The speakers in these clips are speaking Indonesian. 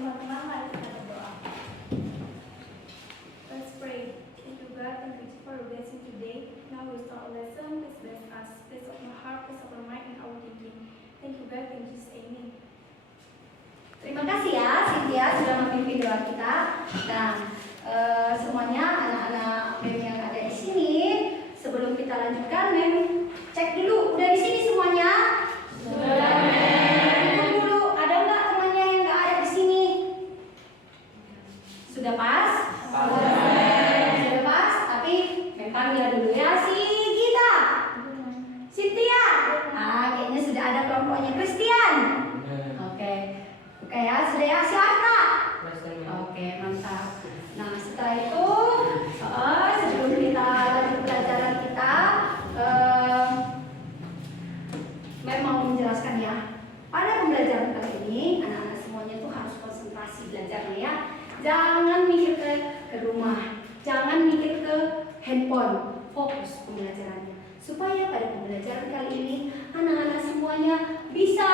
teman-teman, mari kita berdoa. Let's pray. Thank you God, thank you for your blessing today. Now we start our lesson. Please bless us. Please open our heart, please open our mind and our thinking. Thank you God, thank you Jesus, amen. Terima kasih ya Cynthia sudah memimpin doa kita. Nah, semuanya anak-anak Mem yang ada di sini, sebelum kita lanjutkan, Mem cek dulu udah di sini semuanya. Sudah, Mem. Hitung dulu, ada nggak temannya yang nggak ada di sini? Sudah pas? Sudah pas, tapi Mem panggil dulu ya si Gita, Cynthia. Kayaknya sudah ada kelompoknya Christian. Oke ya, sudah ya, siapa? Oke, mantap. Nah, setelah itu sebelum kita lanjut pelajaran kita, Mem mau menjelaskan ya. Pada pembelajaran kali ini, anak-anak semuanya tuh harus konsentrasi belajarnya ya. Jangan mikir ke rumah, jangan mikir ke handphone, fokus pembelajarannya. Supaya pada pembelajaran kali ini, anak-anak semuanya bisa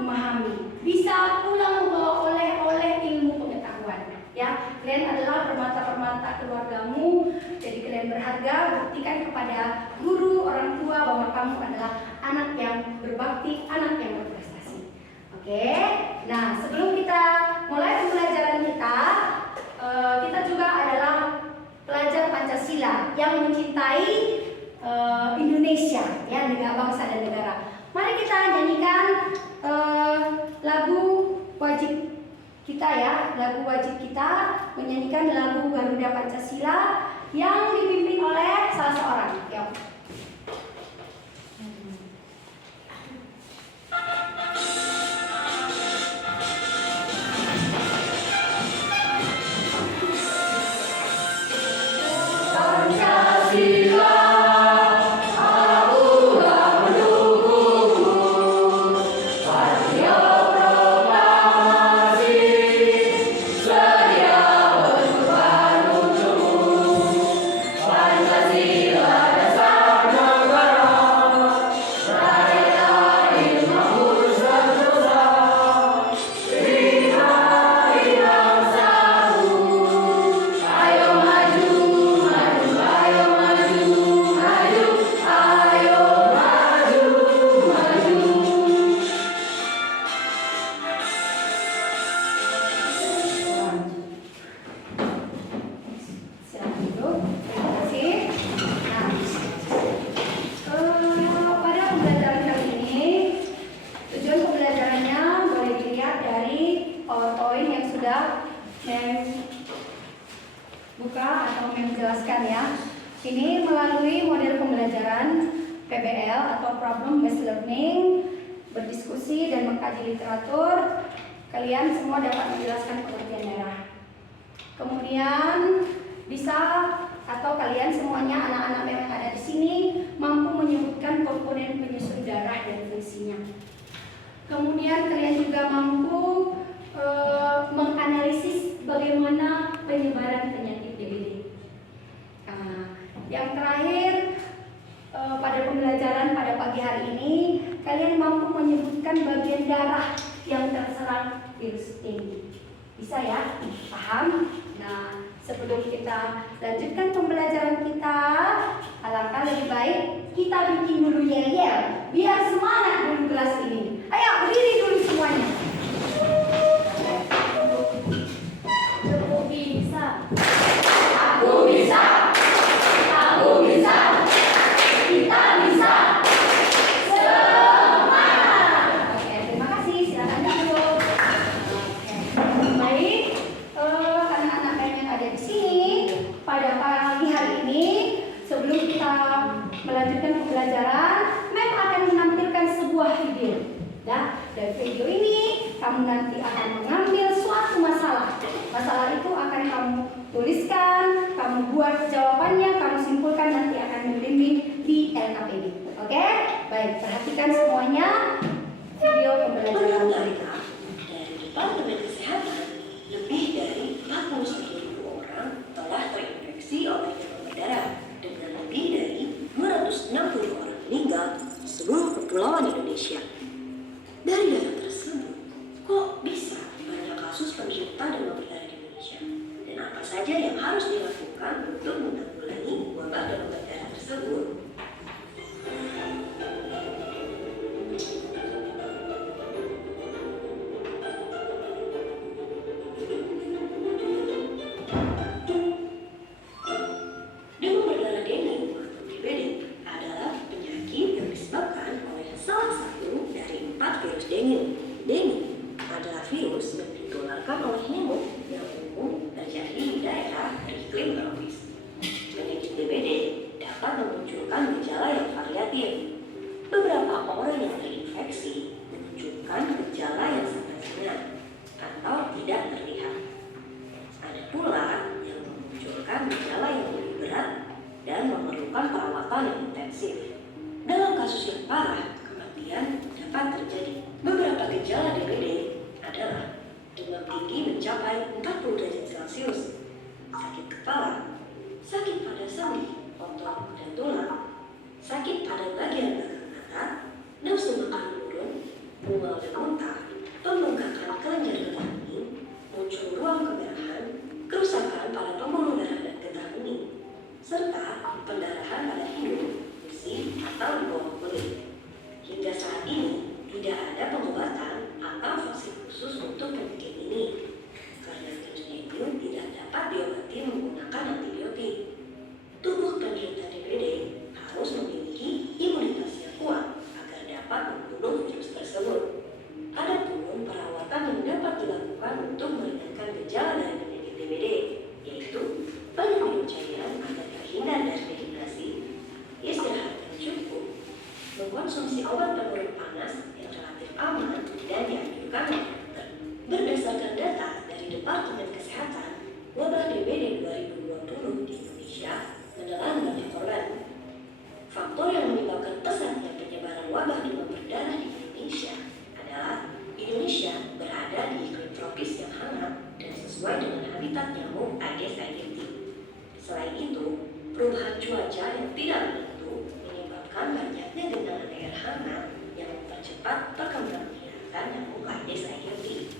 memahami, bisa pulang membawa oleh-oleh ilmu pengetahuan. Ya, kalian adalah permata-permata keluargamu, jadi kalian berharga. Buktikan kepada guru, orang tua bahwa kamu adalah anak yang berbakti, anak yang berprestasi. Oke, nah sebelum kita mulai pembelajaran kita juga adalah pelajar Pancasila yang mencintai Indonesia, ya, negara, bangsa dan negara. Mari kita nyanyikan lagu wajib kita ya, lagu wajib kita, menyanyikan lagu Garuda Pancasila yang dipimpin oleh salah seorang. Yuk. Literatur, kalian semua dapat menjelaskan pengertian darah. Kemudian bisa atau kalian semuanya anak-anak yang ada di sini mampu menyebutkan komponen penyusun darah dan fungsinya. Kemudian kalian juga mampu menganalisis bagaimana penyebaran penyakit DBD. Yang terakhir, pada pembelajaran pada pagi hari ini, kalian mampu menyebutkan bagian darah yang terserang virus ini. Bisa ya? Paham? Nah, sebelum kita lanjutkan pembelajaran kita, alangkah lebih baik kita bikin dulu yel-yel, biar semangat dulu kelas ini. Ayo, berdiri dulu semuanya. Aku bisa. Aku bisa. Aku bisa. Kita bisa. Semangat. Oke, terima kasih. Silakan duduk. Oke. Baik, anak-anak yang ada di sini, pada pagi hari ini, sebelum kita melanjutkan pembelajaran, Mem akan menampilkan sebuah video. Ya, dari video ini kamu nanti akan mengambil suatu masalah. Masalah itu akan kamu tuliskan, kamu buat jawabannya, kamu simpulkan, nanti akan membimbing di LKPD. Oke? Baik, perhatikan semuanya video pembelajaran kita. Dari Departemen Kesehatan, lebih dari 41.000 orang telah terinfeksi oleh demam berdarah dengan lebih dari 260 orang meninggal di seluruh kepulauan Indonesia. Dari data tersebut, kok bisa banyak kasus penderita dengue. Dengue adalah virus yang ditularkan oleh nyamuk yang umum terjadi di daerah beriklim tropis. Penyakit DBD dapat memunculkan gejala yang variatif. Beberapa orang yang terinfeksi menunjukkan gejala yang sangat ringan atau tidak terlihat. Ada pula yang memunculkan gejala yang lebih berat dan memerlukan perawatan yang intensif. Dalam kasus yang parah, kematian dapat terjadi. Beberapa gejala DBD adalah demam tinggi mencapai 40 derajat Celcius, sakit kepala, sakit pada sendi, otot, dan tulang, sakit pada bagian belakang mata, nafsu makan menurun, mual dan muntah, pembengkakan kelenjar getah bening, muncul ruam kemerahan, kerusakan pada pembuluh darah dan getah bening, serta pendarahan pada hidung, gusi, atau di bawah kulit. Hingga saat ini, tidak ada pengobatan atau vaksin khusus untuk penyakit ini, karena virusnya itu tidak dapat diobati menggunakan antibiotik. Tubuh penderita DBD harus memiliki imunitas yang kuat agar dapat membunuh virus tersebut. Adapun perawatan yang dapat dilakukan untuk meringankan gejala dari penyakit DBD, yaitu banyak minum cairan agar terhindar dari dehidrasi, istirahat yang cukup, mengkonsumsi obat penurun panas yang relatif aman dan dianjurkan oleh dokter. Berdasarkan data dari Departemen Kesehatan, wabah DBD 2020 di Indonesia menelan banyak korban. Faktor yang menyebabkan pesatnya penyebaran wabah demam berdarah di Indonesia adalah Indonesia berada di iklim tropis yang hangat dan sesuai dengan habitat nyamuk Aedes aegypti. Selain itu, perubahan cuaca yang tidak menentu menyebabkan banyaknya genangan air hangat yang mempercepat perkembangan nyamuk Aedes aegypti.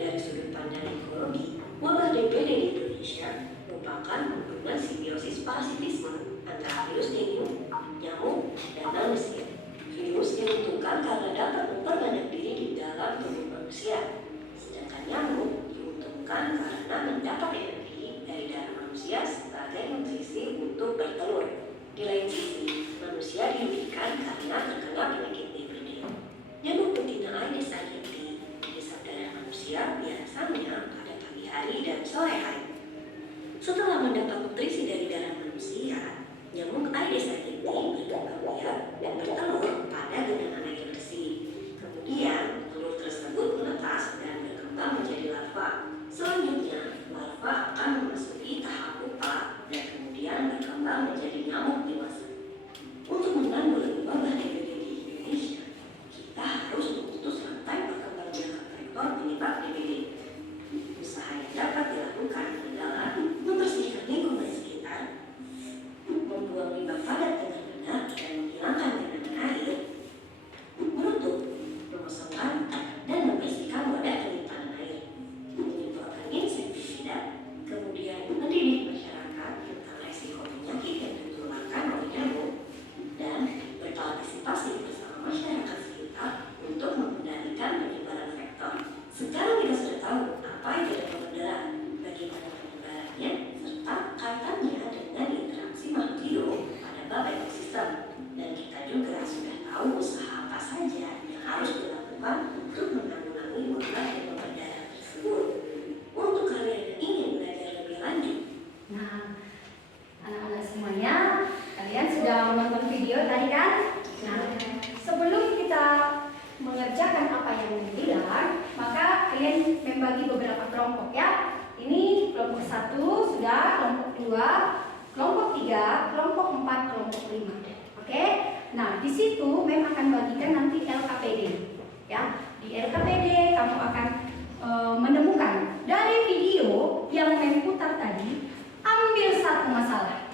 Dari sudut pandang ekologi, wabah DBD di Indonesia merupakan hubungan simbiosis parasitisme antara virus dengue, nyamuk, dan manusia. Virus diuntungkan karena dapat memperbanyak diri di dalam tubuh manusia, sedangkan nyamuk diuntungkan karena mendapat energi dari darah manusia sebagai nutrisi untuk bertelur. Di lain sisi, manusia dirugikan karena terkena penyakit DBD. Nyamuk betina Aedes aegypti menghisap darah manusia biasanya pada pagi hari dan sore hari. Setelah mendapat nutrisi dari darah manusia, nyamuk Aedes aegypti berkembang biak dan bertelur pada genangan air bersih. Kemudian, telur tersebut menetas dan berkembang menjadi larva. Selanjutnya, larva akan memasuki tahap pupa dan kemudian berkembang menjadi nyamuk dewasa. Untuk menanggulangi wabah DBD di Indonesia, kita harus memutus rantai perkembangbiakan vektor penyebab DBD. Usaha yang dapat dilakukan adalah membersihkan lingkungan sekitar, membuang limbah padat dengan benar dan menghilangkan genangan air, menutup, mengosongkan, dan membersihkan wadah penyimpanan air, menyemprotkan insektisida, kemudian mendidik masyarakat tentang risiko penyakit yang ditularkan oleh nyamuk, dan berpartisipasi bersama masyarakat sekitar untuk mengendalikan penyebaran vektor. Sekarang kita sudah tahu apa itu demam berdarah, bagaimana penyebarannya, serta kaitannya dengan interaksi makhluk hidup pada bab ekosistem. Dan kita juga sudah tahu usaha apa saja yang harus dilakukan untuk menanggulangi wabah demam berdarah tersebut. Untuk kalian yang ingin belajar lebih lanjut, Nah, anak-anak semuanya, kalian sudah menonton video tadi kan? Nah, sebelum kita mengerjakan apa yang dibilang, maka kalian membagi beberapa kelompok ya. Ini kelompok 1 sudah, kelompok 2, kelompok 3, kelompok 4, kelompok 5. Oke? Nah, di situ Mem akan bagikan nanti LKPD. Ya, di LKPD kamu akan menemukan dari video yang Mem putar tadi, ambil satu masalah.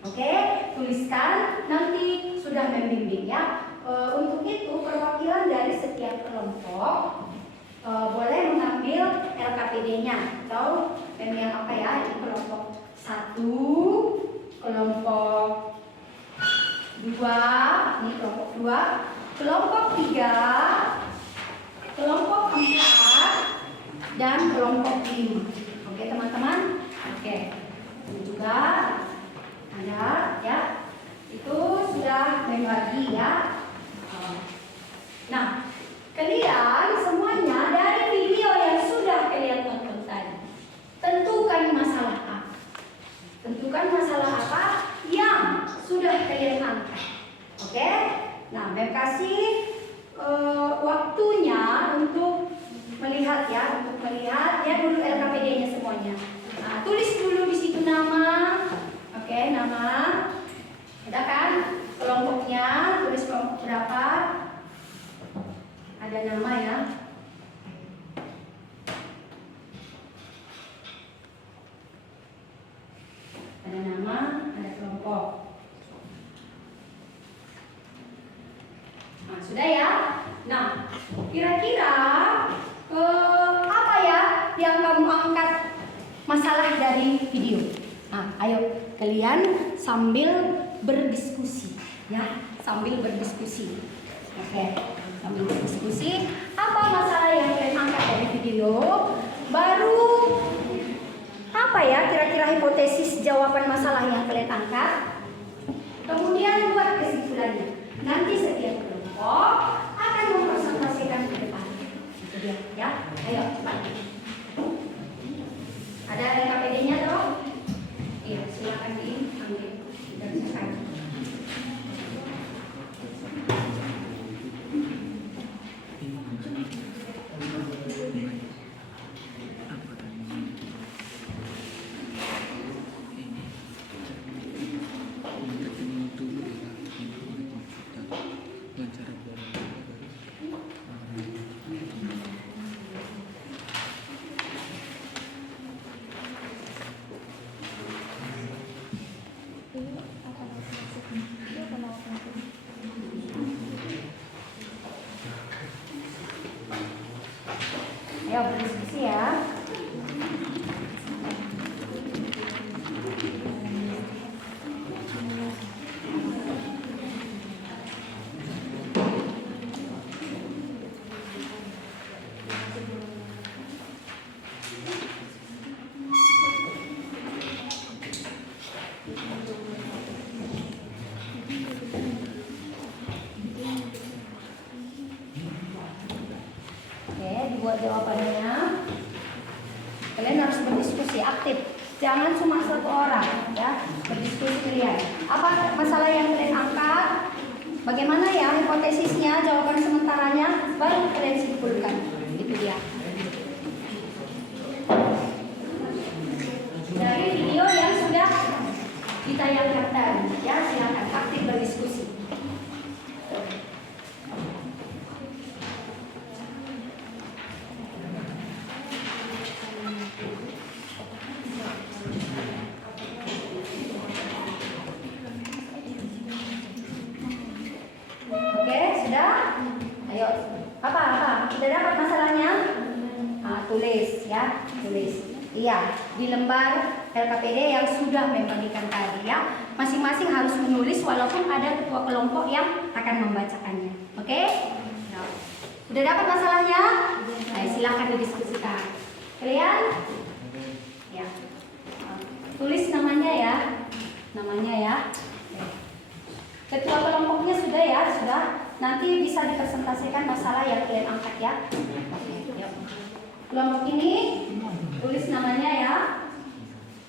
Oke? Tuliskan, nanti sudah membimbing ya. Untuk itu perwakilan dari setiap kelompok boleh mengambil LKPD-nya atau yang apa ya? Ini kelompok 1, kelompok 2, ini kelompok 2, kelompok 3, kelompok 4, dan kelompok 5. Oke teman-teman? Oke. Ini juga ada ya. Itu sudah membagi ya. Nah, Kalian semuanya dari video yang sudah kalian tonton tadi, tentukan masalah apa? Tentukan masalah apa yang sudah kalian angkat. Oke? Nah, Beb kasih waktunya untuk melihat ya, dulu LKPD-nya semuanya. Nah, tulis dulu di situ nama. Oke, nama. Ada kan? Kelompoknya, tulis kelompok berapa? Ada nama ya. Ada nama, ada kelompok. Nah, sudah ya. Nah, kira-kira apa ya yang kamu angkat masalah dari video? Nah, ayo kalian sambil berdiskusi ya, sambil berdiskusi. Oke, sambil berdiskusi. Apa masalah yang kalian angkat dari video? Baru apa ya kira-kira hipotesis jawaban masalah yang kalian angkat? Kemudian buat kesimpulannya. Nanti setiap kelompok akan mempresentasikan ke depan. Itu dia ya. Ayo cepat. Ada LKPD-nya toh? Iya, silakan diambil dan silakan. Ayo berdiskusi ya. Dibuat jawabannya. Kalian harus berdiskusi aktif. Jangan cuma satu orang ya, berdiskusi kalian. Apa masalah yang kalian angkat? Bagaimana ya hipotesisnya, jawaban sementaranya, baru kalian simpulkan. Itu dia. Dari video yang sudah ditayangkan tadi, ya silakan aktif berdiskusi. Ayo, apa? Sudah dapat masalahnya? Nah, tulis ya, tulis. Iya, di lembar LKPD yang sudah membagikan tadi ya. Masing-masing harus menulis walaupun ada ketua kelompok yang akan membacakannya. Oke? Nah, sudah dapat masalahnya? Ayo silakan didiskusikan. Kalian? Ya. Tulis namanya ya. Namanya ya. Ketua kelompoknya sudah ya, sudah. Nanti bisa dipresentasikan masalah yang kalian angkat ya. Kelompok ini tulis namanya ya.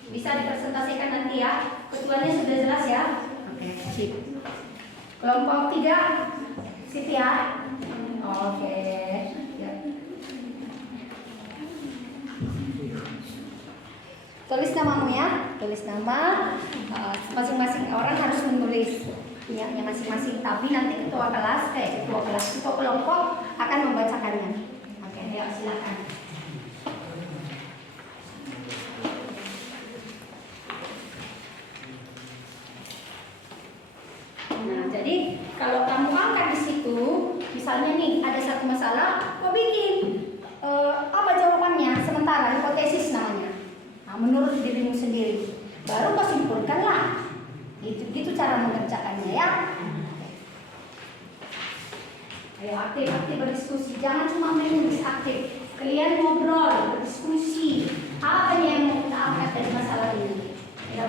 Bisa dipresentasikan nanti ya. Ketuanya sudah jelas ya. Oke, sip. Kelompok 3 sip ya. Oke. Ya. Tulis namamu ya. Tulis nama. Masing-masing orang harus menulis punyanya masing-masing, tapi nanti ketua kelompok akan membacakannya. Oke, ya silakan. Nah, jadi kalau kamu angkat di situ, misalnya nih ada satu masalah, kau bikin apa jawabannya? Sementara hipotesis namanya. Nah, menurut dirimu sendiri, baru kau simpulkanlah. Itu cara mengerjakannya ya. Ayo aktif berdiskusi. Jangan cuma menulis, aktif. Kalian ngobrol, berdiskusi. Apa yang mau kita angkat dari masalah ini? Ya,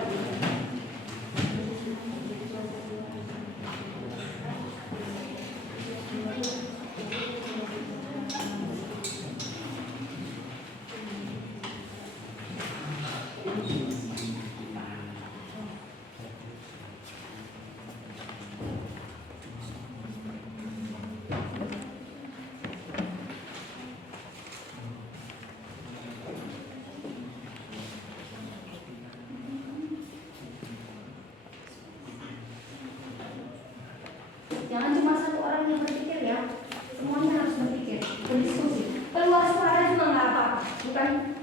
bukan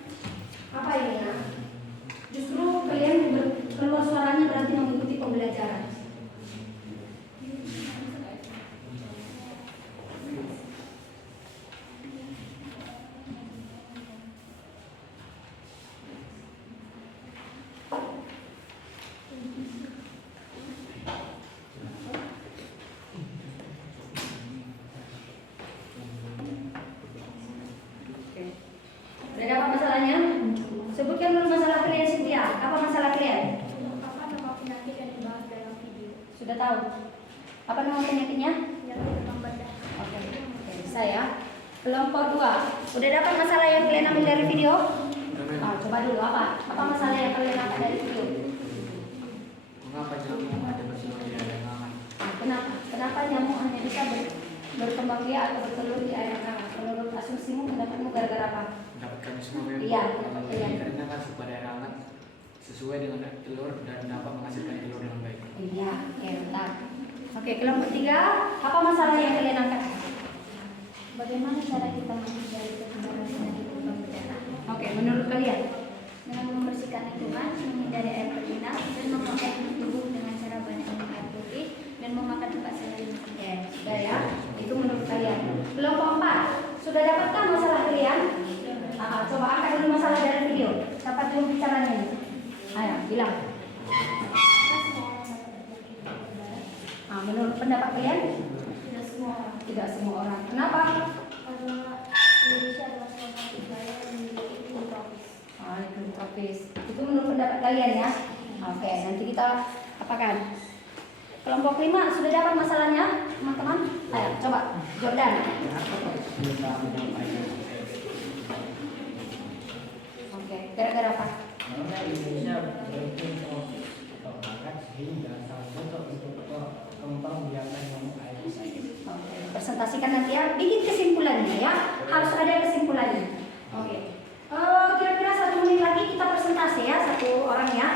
apa ini ya. Justru kalian keluar suaranya berarti mengikuti pembelajaran. Udah dapat masalahnya? Sebutkan dulu masalah kalian Cynthia. Apa masalah kalian? Apa nama penyakit yang dibahas dalam video? Sudah tahu? Apa nama penyakitnya? Penyakit demam berdarah. Oke, bisa ya. Kelompok 2. Udah dapat masalah yang kalian ambil dari video? Coba dulu apa masalah yang kalian dapat dari video? Mengapa nyamuk ada bertelur di air hangat? Kenapa nyamuk hanya bisa berkembang biak atau bertelur di air hangat? Menurut asumsimu pendapatmu gara-gara apa? Mendapatkan semua memang. Iya. Karena kan suhu pada air hangat sesuai dengan telur dan dapat menghasilkan telur dengan baik. Iya, mantap. Oke, kelompok 3. Apa masalah yang kalian angkat? Bagaimana cara kita menghindari penyebaran penyakit demam berdarah? Oke, menurut kalian? Dengan membersihkan lingkungan, menghindari air terminal, dan memakai tubuh dengan cara banyak minum air putih dan memakan tempat selain. Oke, sudah ya. Itu menurut kalian. Kelompok 4. Sudah dapatkah masalah kalian? Coba angkat dulu masalah dari video. Dapat dulu bicaranya nih. Ayo, bilang. Menurut pendapat kalian? Tidak semua orang. Tidak semua orang. Kenapa? Karena Indonesia adalah salah satu negara yang memiliki iklim tropis. Iklim tropis. Itu menurut pendapat kalian ya. Oke, nanti kita apakan? Kelompok 5 sudah dapat masalahnya, teman-teman? Ayo, coba. Jordan. Oke, gara-gara apa? Karena Indonesia beriklim tropis atau hangat sehingga salah cocok untuk kembang biakan nyamuk air di sana. Oke, presentasikan nanti ya. Bikin kesimpulannya ya. Harus ada kesimpulannya. Oke. Kira-kira 1 menit lagi kita presentasi ya, 1 orang ya.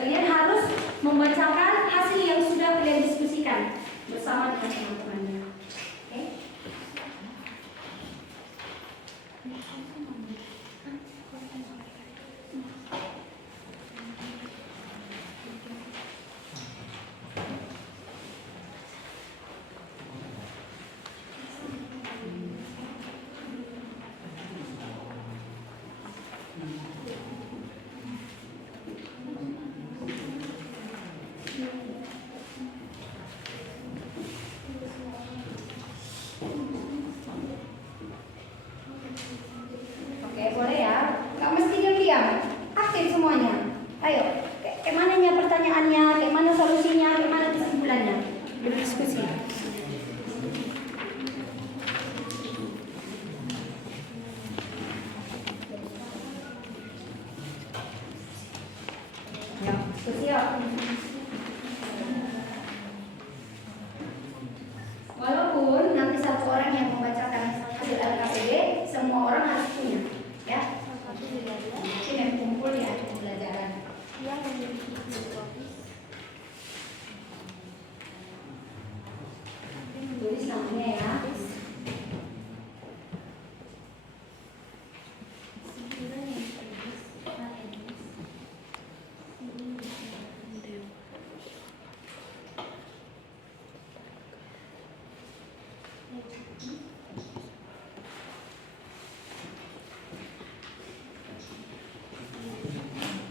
Kalian harus membacakan hasil yang sudah kalian diskusikan bersama dengan teman-temannya. Oke. Oke, boleh ya. Nggak mesti diam-diam. Aktif semuanya. Ayo, kayak mananya pertanyaannya, kayak mana solusinya, kayak mana kesimpulannya. Berdiskusi. Ya, diskusi ya. Walaupun nanti 1 orang yang membacakan hasil LKPD, semua orang harus punya, ya. Salah satu wilayah Mungkin yang kumpul di akhir pembelajaran. yang memiliki iklim tropis. Tulis namanya ya.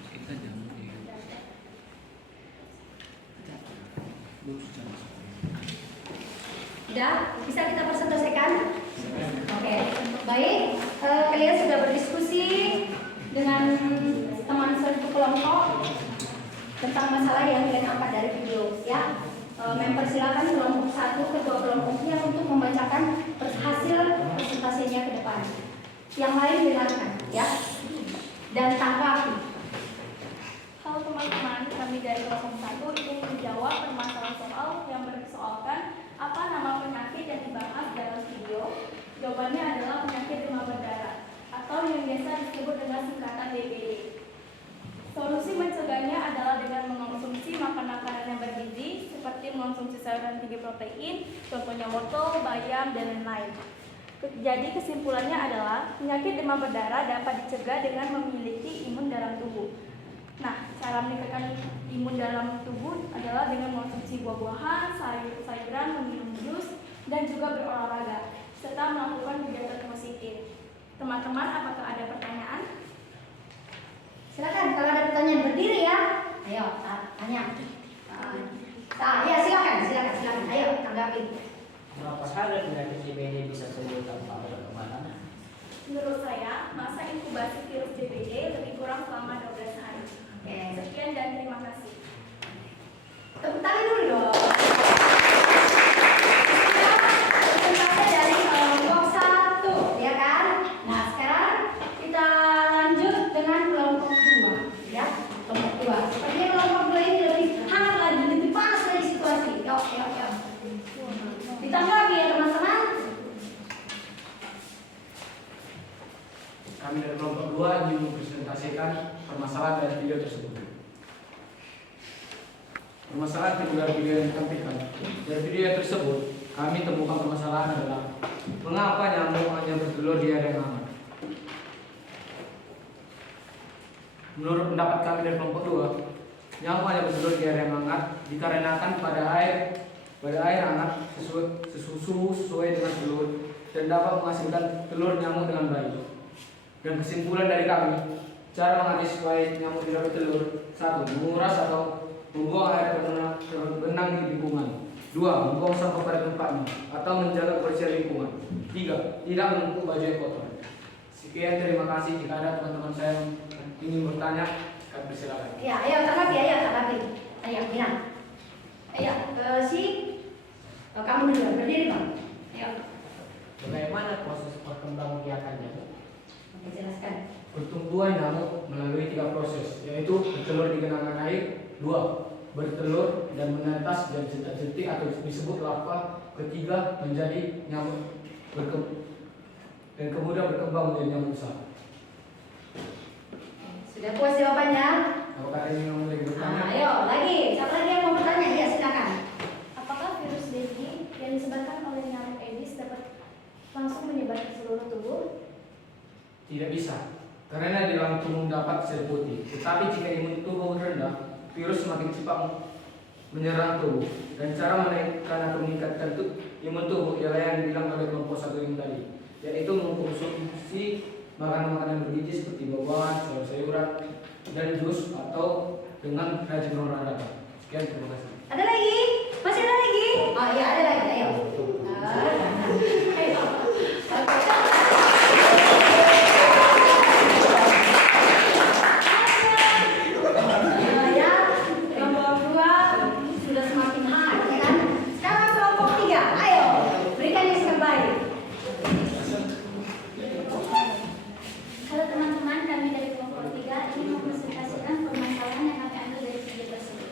Kita jangan Sudah, bisa kita presentasikan? Oke, baik. Kalian sudah berdiskusi dengan teman satu kelompok tentang masalah yang kalian angkat dari video, ya. Mempersilakan kelompok 1 kedua kelompoknya untuk membacakan hasil presentasinya ke depan. Yang lain dengarkan, ya. Dan tanggapi. Halo teman-teman, kami dari kelompok 1 ingin menjawab permasalahan soal yang bersoalkan apa nama penyakit yang dibahas dalam video. Jawabannya adalah penyakit demam berdarah atau yang biasa disebut dengan singkatan DBD. Solusi mencegahnya adalah dengan mengonsumsi makanan-makanan yang bergizi seperti mengonsumsi sayuran tinggi protein, contohnya wortel, bayam, dan lain-lain. Jadi kesimpulannya adalah penyakit demam berdarah dapat dicegah dengan memiliki imun dalam tubuh. Nah, cara meningkatkan imun dalam tubuh adalah dengan mengonsumsi buah-buahan, sayur-sayuran, meminum jus, dan juga berolahraga, serta melakukan kegiatan positif. Teman-teman, apakah ada pertanyaan? Silakan, kalau ada pertanyaan berdiri ya. Ayo, tanya. Ya, silakan. Ayo, tanggapi. Berapa hari penyakit DBD bisa sembuh tanpa obat obatan? Menurut saya, masa inkubasi virus DBD lebih kurang selama 12 hari. Oke. Sekian dan terima kasih. Tepuk tangan dulu dong. Sebenarnya dari kelompok 1, ya kan? Nah, sekarang kita lanjut dengan kelompok 2, ya. Kelompok 2. Sepertinya kelompok 2 ini lebih hangat lagi, lebih panas dari situasi. Yuk. Ditanggapi ya teman-teman. Kami dari kelompok 2 ingin mempresentasikan permasalahan dari video tersebut. Permasalahan dari video yang ditampilkan. Dari video tersebut, kami temukan permasalahan adalah mengapa nyamuk hanya bertelur di air yang hangat. Menurut pendapat kami dari kelompok 2, nyamuk hanya bertelur di air yang hangat dikarenakan pada air hangat sesuai dengan telur dan dapat menghasilkan telur nyamuk dengan baik. Dan kesimpulan dari kami, cara mengatasi supaya nyamuk tidak bertelur: 1. Menguras atau membuang air terbenam di lingkungan. 2. Membuang sampah pada tempatnya atau menjaga kebersihan lingkungan. 3. Tidak menumpuk baju yang kotor. Sekian, terima kasih. Jika ada teman-teman saya yang ingin bertanya, kami persilakan. Ya, ayo tanggapi. Ayo, Mina. Ayo, kamu dulu, berdiri Bang. Ayo. Bagaimana proses perkembangbiakannya? Oke, jelaskan. Pertumbuhan nyamuk melalui 3 proses, yaitu bertelur di genangan air, 2. Bertelur dan menetas dan jentik atau disebut larva, 3. Menjadi nyamuk dan kemudian berkembang menjadi nyamuk besar. Sudah puas jawabannya? Apakah ada yang mau lagi bertanya? Ayo, lagi. Siapa lagi yang mau bertanya? Ya, silakan. Apakah virus DBD yang disebabkan oleh nyamuk Aedes dapat langsung menyebar ke seluruh tubuh? Tidak bisa, karena di dalam tubuh dapat sel putih. Tetapi jika imun tubuh rendah, virus semakin cepat menyerang tubuh. Dan cara menaikkan atau meningkatkan imun tubuh ialah yang dibilang oleh kelompok 1 yang tadi, yaitu mengkonsumsi makanan-makanan bergizi seperti buah-buahan, sayur-sayuran, dan jus, atau dengan rajin olahraga. Sekian, terima kasih. Ada lagi? Masih ada lagi? Oh iya, ada lagi. Ayo. Ayo. Ya, kelompok 2 sudah semakin hangat, ya kan? Sekarang kelompok 3. Ayo, berikan yang terbaik. Halo teman-teman, kami dari kelompok 3 ingin mempresentasikan permasalahan yang kami ambil dari video tersebut.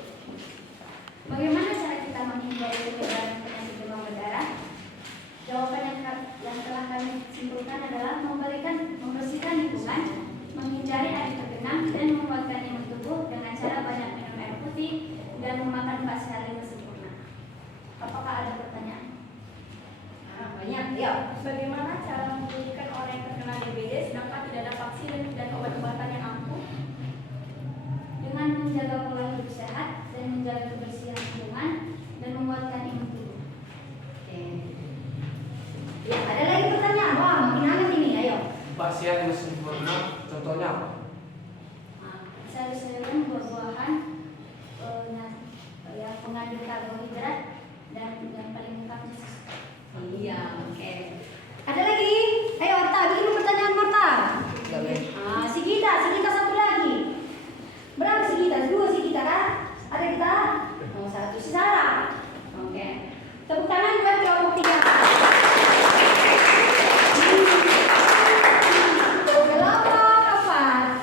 Bagaimana cara kita menghindari penyebaran penyakit demam berdarah? Jawaban yang telah kami simpulkan adalah membersihkan lingkungan, menghindari air tergenang, dan menguatkan imun tubuh dengan cara banyak minum air putih dan memakan 4 hari sempurna. Apakah ada pertanyaan? Banyak. Yuk. Bagaimana cara memulihkan orang yang terkena DBD sedangkan tidak ada vaksin dan obat-obatan yang ampuh? Dengan menjaga pola hidup sehat dan menjaga kebersihan lingkungan dan menguatkan imun tubuh. Oke. Ya, ada lagi pertanyaan? Wah, makin hangat ini. Ayo. Pasien yang sempurna, contohnya apa? Sayur-sayuran, buah-buahan, yang mengandung karbohidrat dan yang paling lengkapnya susu. Iya, oke. Ada lagi? Ayo, Marta, bikin pertanyaan Marta. Si Gita satu lagi. Berapa si Gita? 2 si Gita kan? Ada kita? Oh, 1 si Sarah. Oke. Tepuk tangan buat kelompok 3. Kelompok 4.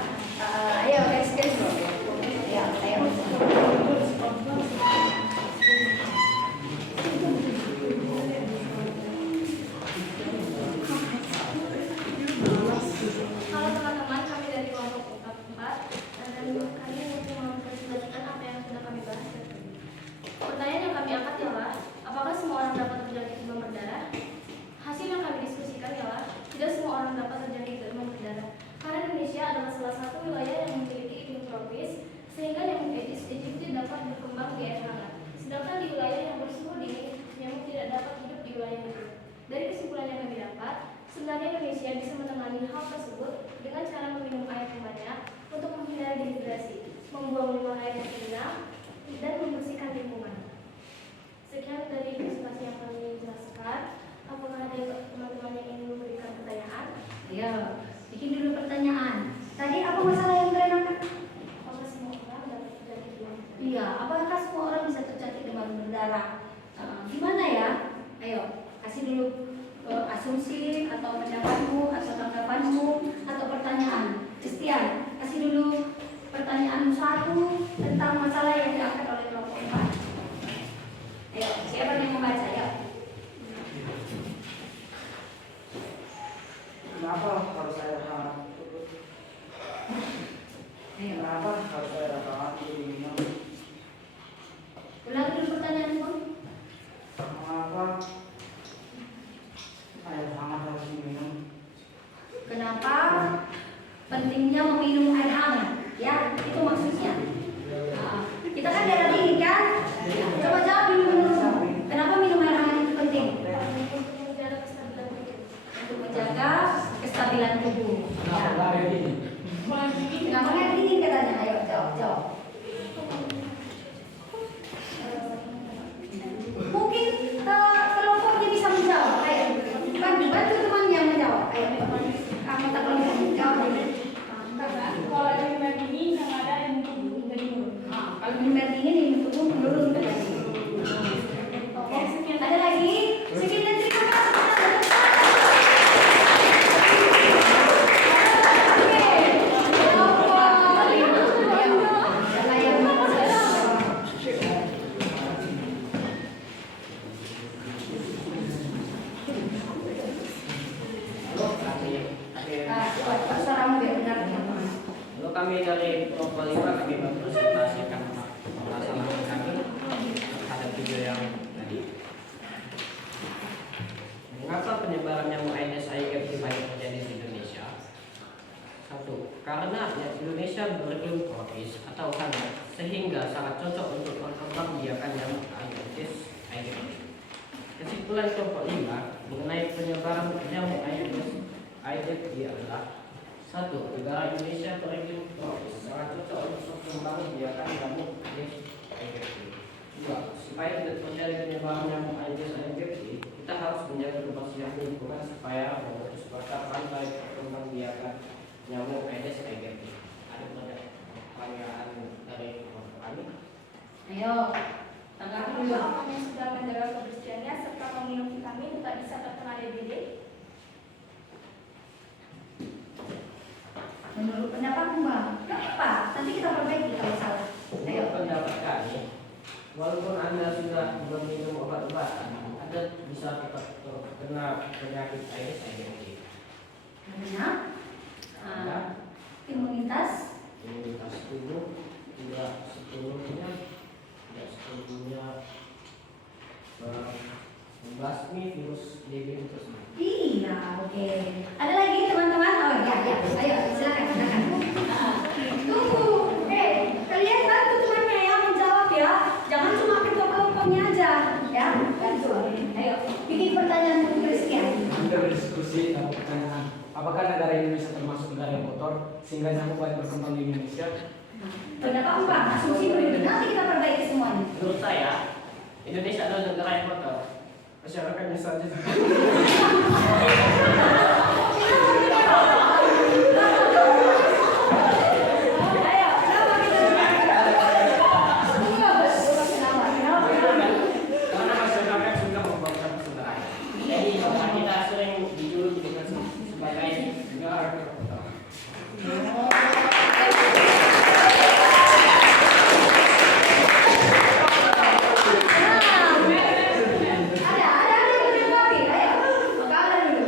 semua orang dapat terjadi demam berdarah. Karena Indonesia adalah salah satu wilayah yang memiliki iklim tropis, sehingga nyamuk Aedes aegypti dapat berkembang di air hangat. Sedangkan di wilayah yang bersuhu dingin, nyamuk tidak dapat hidup di wilayah itu. Dari kesimpulan yang kami dapat, sebenarnya Indonesia bisa menangani hal tersebut dengan cara meminum air yang banyak untuk menghindari dehidrasi, membuang limbah air yang terendam, dan membersihkan lingkungan. Sekian dari presentasi yang kami jelaskan. Apakah ada teman-teman yang ingin memberikan pertanyaan? Ayo, bikin dulu pertanyaan. Tadi apa masalah yang kalian angkat? Apakah semua orang dapat terjadi demam? Iya, apakah semua orang bisa terjadi demam berdarah? Gimana ya? Ayo, kasih dulu asumsi atau pendapatmu atau tanggapanmu atau pertanyaan. Christian, kasih dulu pertanyaanmu satu tentang masalah yang diangkat oleh kelompok 4. Ayo, siapa yang membaca? Ayo. Kenapa harus saya hangat? Kenapa harus saya hangat diminum? Ulang dulu pertanyaanmu. Mengapa air hangat harus diminum? Kenapa pentingnya meminum air hangat? Ya, itu maksudnya. Kita kan darah dingin kan? Coba jawab dulu menurutmu. Kenapa minum air hangat itu penting? Untuk menjaga kestabilan tubuh. Kenapa nggak ada ini? Kenapa nggak dingin katanya? Ayo jawab. Mungkin kelompoknya bisa menjawab. Ayo, bantu temannya menjawab. Ayo, kamu tak boleh jawab. Kalau ada minum air dingin yang ada yang menjadi murung. Kalau minum air dingin yang tubuh menurun katanya. Oke, ada lagi? Sekian dan terima kasih. Lalu kami dari kelompok 5 kami mempresentasikan permasalahan kami terhadap video yang tadi. Mengapa penyebaran nyamuk Aedes aegypti banyak terjadi di Indonesia? 1. Karena Indonesia beriklim tropis atau hangat sehingga sangat cocok untuk berkembangbiakan nyamuk Aedes aegypti. Kesimpulan kelompok 5 mengenai penyebaran nyamuk Aedes aegypti adalah 1. Negara Indonesia beriklim tropis sangat cocok untuk berkembangbiakan nyamuk Aedes aegypti. 2. Supaya tidak terjadi penyebaran nyamuk Aedes aegypti, kita harus menjaga kebersihan lingkungan supaya memutus mata rantai perkembangbiakan nyamuk Aedes aegypti. Ada pertanyaan dari kelompok kami? Ayo, tanggapi Apakah dulu. orang yang sudah menjaga kebersihannya serta meminum vitamin tak bisa terkena DBD? Menurut pendapatmu, Bang? Gak apa, nanti kita perbaiki kalau salah. Ayo. Menurut pendapat kami, walaupun Anda sudah meminum obat-obatan, Anda bisa tetap terkena penyakit Aedes aegypti. Karena Anda imunitas tubuh tidak sepenuhnya membasmi virus DBD tersebut. iya, oke. Ada lagi teman-teman? Oh ya, ayo silakan. Tunggu, kalian bantu temannya ya menjawab ya. Jangan cuma kelompoknya aja, ya. Bantu. Ayo, bikin pertanyaan untuk Christian. Kita berdiskusi tentang pertanyaan. Apakah negara Indonesia termasuk negara yang kotor sehingga nyamuk banyak berkembang di Indonesia? Pendapat Bang, asumsi dulu. Nanti kita perbaiki semuanya. Menurut saya, Indonesia adalah negara yang kotor. Masyarakatnya saja. Ayo, kenapa kita Karena masyarakat sudah membuang sampah sembarangan. Jadi kita sering dijuluki dengan sebagai negara yang kotor. ada yang menanggapi. Ayo, makalah dulu.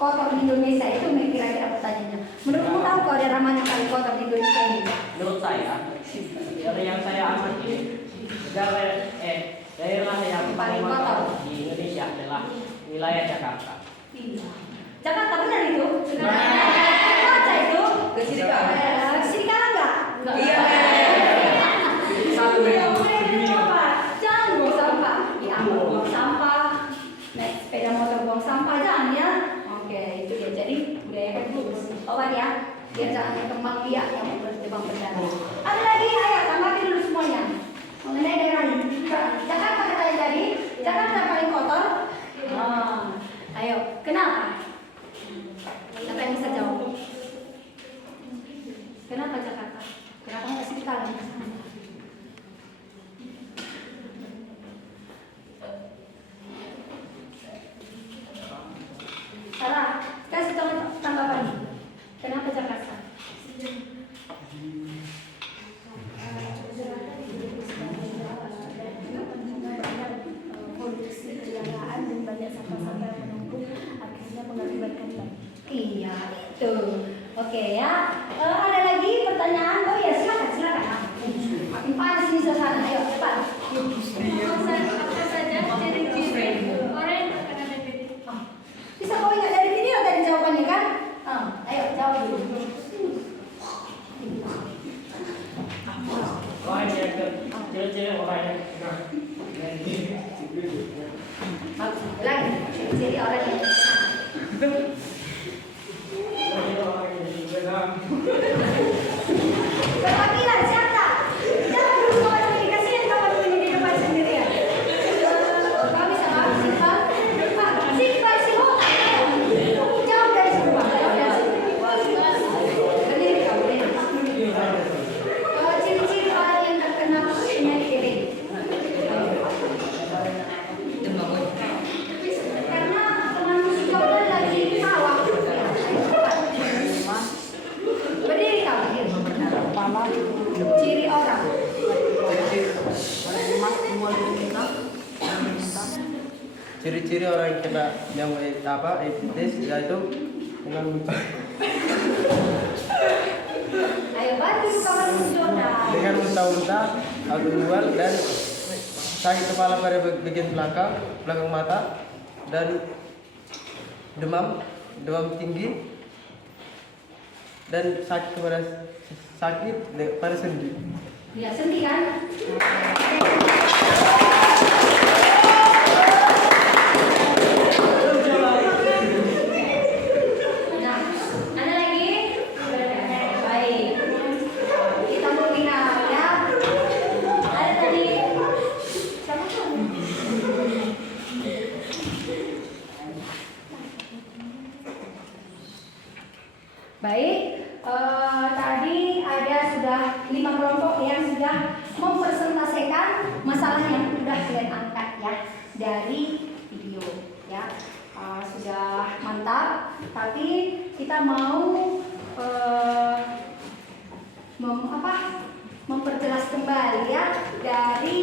kotor di Indonesia itu kira-kira pertanyaannya. Menurutmu tahu kok daerah mana yang paling kotor di Indonesia ini? Menurut saya, dari yang saya amati, daerah yang paling kotor di Indonesia adalah wilayah Jakarta. Iya. Jakarta benar itu? Baca itu? Ke sini Kak. Sini kalah nggak? Iya. Satu Iya, boleh coba. Jangan buang sampah. Ya, buang sampah. Naik sepeda motor buang sampah jangan ya. Oke, itu dia. Jadi budayakan dulu. Obat ya. Biar jangan berkembang biak yang berkembang berdarah. Ada lagi, ayo tanggapi dulu semuanya. Mengenai daerah ini. Jakarta katanya tadi. Jakarta paling kotor. Ayo, kenapa? Siapa yang bisa jawab? Kenapa Jakarta? Kenapa nggak sini kalian? Sarah, kasih tanggapan. Kenapa Jakarta? Produksi kejayaan dan banyak sampah-sampah yang menumpuk akhirnya mengakibatkan banjir. Iya, itu. Oke ya. Ada lagi pertanyaan? Oh ya, silakan. Makin panas ini suasana. Ayo cepat. Apa saja ciri-ciri orang yang terkena DBD? Bisa kau ingat dari video tadi jawabannya kan? Ayo jawab dulu. Ciri-ciri orang yang Lagi. Jadi orang yang perwakilan siapa? Jangan dulu kawan ini, kasihan kawan ini di depan sendirian. Kau bisa nggak? Simpel si Hota. Jauh dari situ Pak. Jauh dari situ. Berdiri kau berdiri. Ciri-ciri orang yang terkena penyakit DBD. Karena manusia udah lagi awak. Berdiri kau berdiri. Ciri orang. Ciri-ciri orang yang kena yang hepatitis yaitu dengan Ayo bantu kawan Jonas. dengan muntah-muntah, agak mual dan sakit kepala pada bagian belakang mata dan demam tinggi dan sakit pada sendi. Ya, sendi kan? Nah, ada lagi? Baik. Kita mulai ya. Ada tadi. Siapa tuh? Baik, tadi ada sudah 5 kelompok yang sudah mempresentasikan masalah yang sudah kalian angkat ya dari video ya. Sudah mantap, tapi kita mau memperjelas kembali ya dari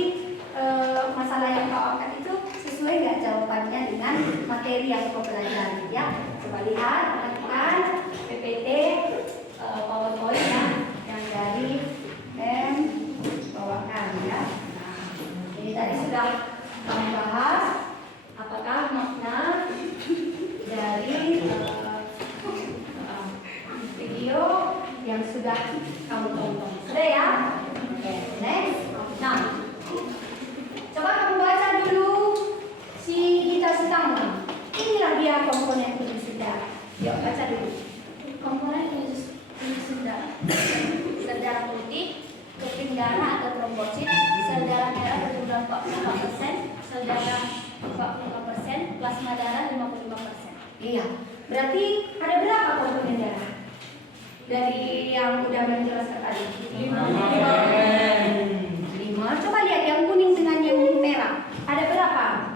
masalah yang kau angkat itu sesuai nggak jawabannya dengan materi yang kau pelajari ya. Coba lihat, perhatikan PPT PowerPoint ya yang dari bawakan ya. Nah, ini tadi sudah kami bahas apakah makna dari video yang sudah kamu tonton. Sudah ya? Oke, next. Nah, coba kamu baca dulu si Gita Sitama. Inilah dia komponen tubuh darah. Yuk baca dulu. Komponen tubuh sel darah putih, keping darah atau trombosit, sel darah merah berjumlah 44%, sel darah 45%, plasma darah 55%. Iya. Berarti ada berapa komponen darah? Dari yang udah menjelaskan tadi. 5. Coba lihat yang kuning dengan yang merah. Ada berapa?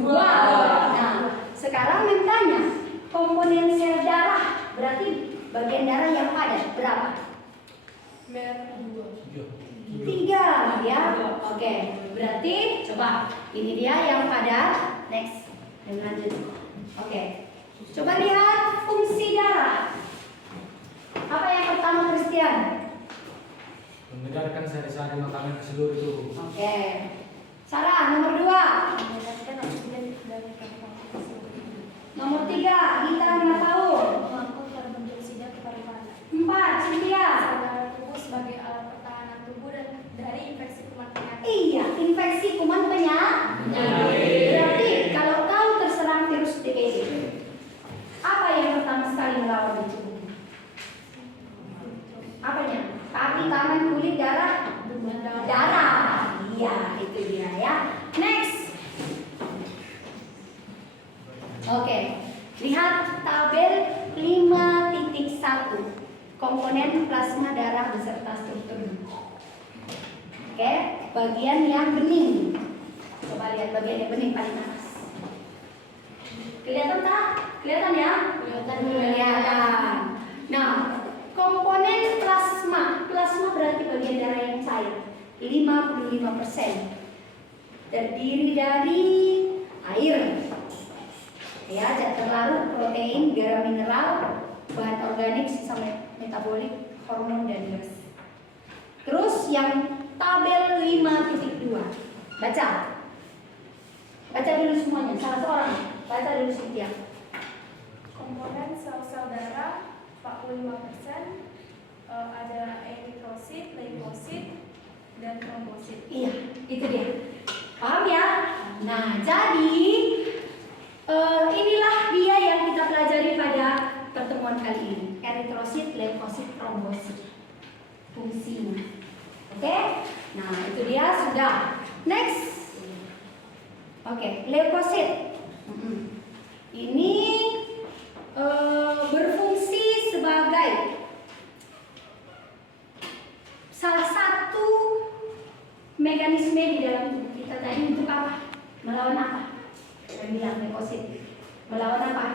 2. Nah, sekarang tanya komponen sel darah. Berarti bagian darah yang padat berapa? Merah 3 ya. Oke. Berarti coba ini dia yang padat. Next. Dan lanjut. Oke. Coba lihat fungsi darah. Apa yang pertama, Christian? Mengedarkan sehari-hari makanan ke seluruh tubuh. Oke. Sarah, nomor 2. Mengedarkan oksigen dari paru-paru ke seluruh tubuh. Nomor 3, Gita 5 tahun. Mengangkut karbon dioksida ke paru-paru. 4, Cynthia. Saudara tubuh sebagai alat pertahanan tubuh dan dari infeksi kuman penyakit. Iya, infeksi kuman penyakit. Berarti kalau kau terserang virus DBD, apa yang pertama sekali melawan di tubuh? Apanya? Kaki, tangan, kulit, darah? Darah. Iya, itu dia ya. Next. Oke, lihat tabel 5.1. Komponen plasma darah beserta struktur. Oke, bagian yang bening. Coba lihat bagian yang bening paling atas. Kelihatan tak? Kelihatan ya? Kelihatan. Nah, komponen plasma. Plasma berarti bagian darah yang cair. 55%. Terdiri dari air. Ya, zat terlarut, protein, garam mineral, bahan organik, sisa metabolik, hormon dan gas. Terus yang tabel 5.2. Baca. Baca dulu semuanya, salah seorang. Baca dulu Cynthia. Komponen sel-sel darah 45%, ada eritrosit, leukosit, dan trombosit. Iya, itu dia. Paham ya? Nah, jadi inilah dia yang kita pelajari pada pertemuan kali ini. Eritrosit, leukosit, trombosit. Fungsinya. Oke? Nah, itu dia sudah. Next. Oke, leukosit. Ini berfungsi sebagai salah satu mekanisme di dalam tubuh kita tadi untuk apa? Melawan apa? Saya bilang leukosit. Melawan apa?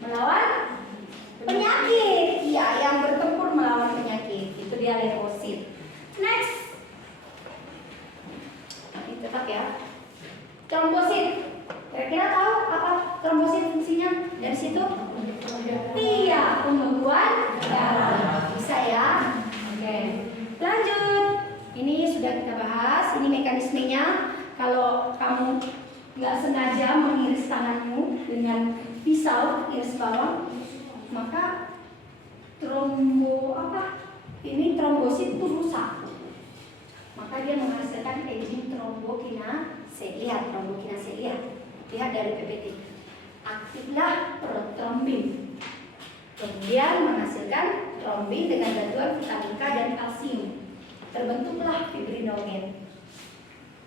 Melawan penyakit. Ya, yang bertempur melawan penyakit. Itu dia leukosit. Next. Ini tetap ya. Trombosit. Kira-kira tahu apa trombosit fungsinya dari situ? Iya, pembebuan darah. Bisa ya? Oke. Lanjut. Ini sudah kita bahas. Ini mekanismenya. Kalau kamu nggak sengaja mengiris tanganmu dengan pisau, iris bawang, maka ini trombosit itu rusak. Maka dia menghasilkan enzim trombokinase. Lihat trombokinase, lihat dari PPT. Aktiflah protrombin. Kemudian menghasilkan trombin dengan bantuan vitamin K dan kalsium. Terbentuklah fibrinogen.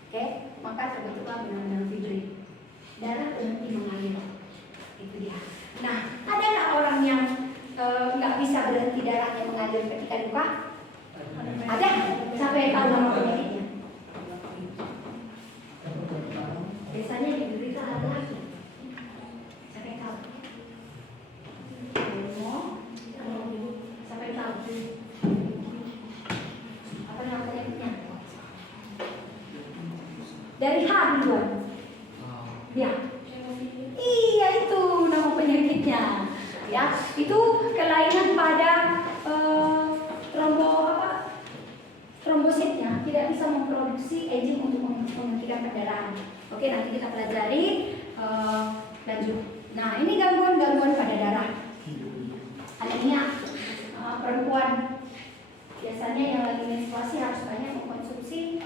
Oke, maka terbentuklah benang-benang fibrin. Darah berhenti mengalir. Itu dia. Nah, ada nggak orang yang nggak bisa berhenti darahnya mengalir ketika duka? Ada? Siapa yang tahu nama penyakitnya? Biasanya diderita laki-laki. Siapa yang tahu? Siapa yang tahu? Apa nama penyakitnya? Dari H duluan. Ya. Iya, itu nama penyakitnya. Ya, itu kelainan pada trombositnya tidak bisa memproduksi enzim untuk menghentikan pendarahan. Oke, nanti kita pelajari lanjut. Nah, ini gangguan-gangguan pada darah. Anemia perempuan biasanya yang lagi menstruasi harus banyak mengkonsumsi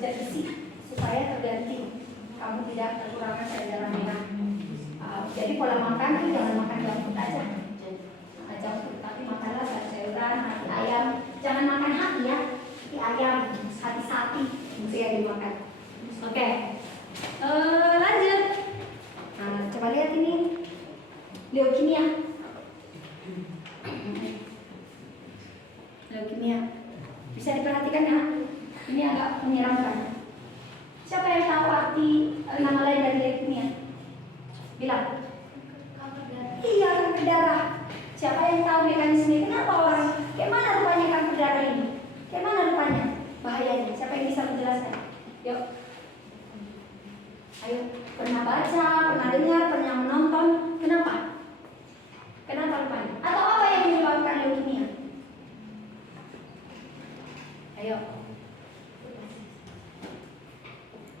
zat besi supaya terganti kamu tidak kekurangan sel darah merah. Jadi pola makan itu jangan makan junk food aja, tapi makanlah sayur-sayuran, hati ayam. Jangan makan hati ya, hati ayam, hati sapi itu yang dimakan. Oke, lanjut. Nah, coba lihat ini leukemia. Leukemia bisa diperhatikan ya. Ini agak menyeramkan. Siapa yang tahu arti nama lain dari leukemia? Bilang. Iya, kanker darah. Siapa yang tahu mekanisme? Kenapa orang? Kayak mana rupanya kanker darah ini? Kayak mana rupanya bahayanya? Siapa yang bisa menjelaskan? Yuk. Ayo. Pernah baca, pernah dengar, pernah menonton. Kenapa? Kenapa rupanya? Atau apa yang menyebabkan leukemia? Ayo.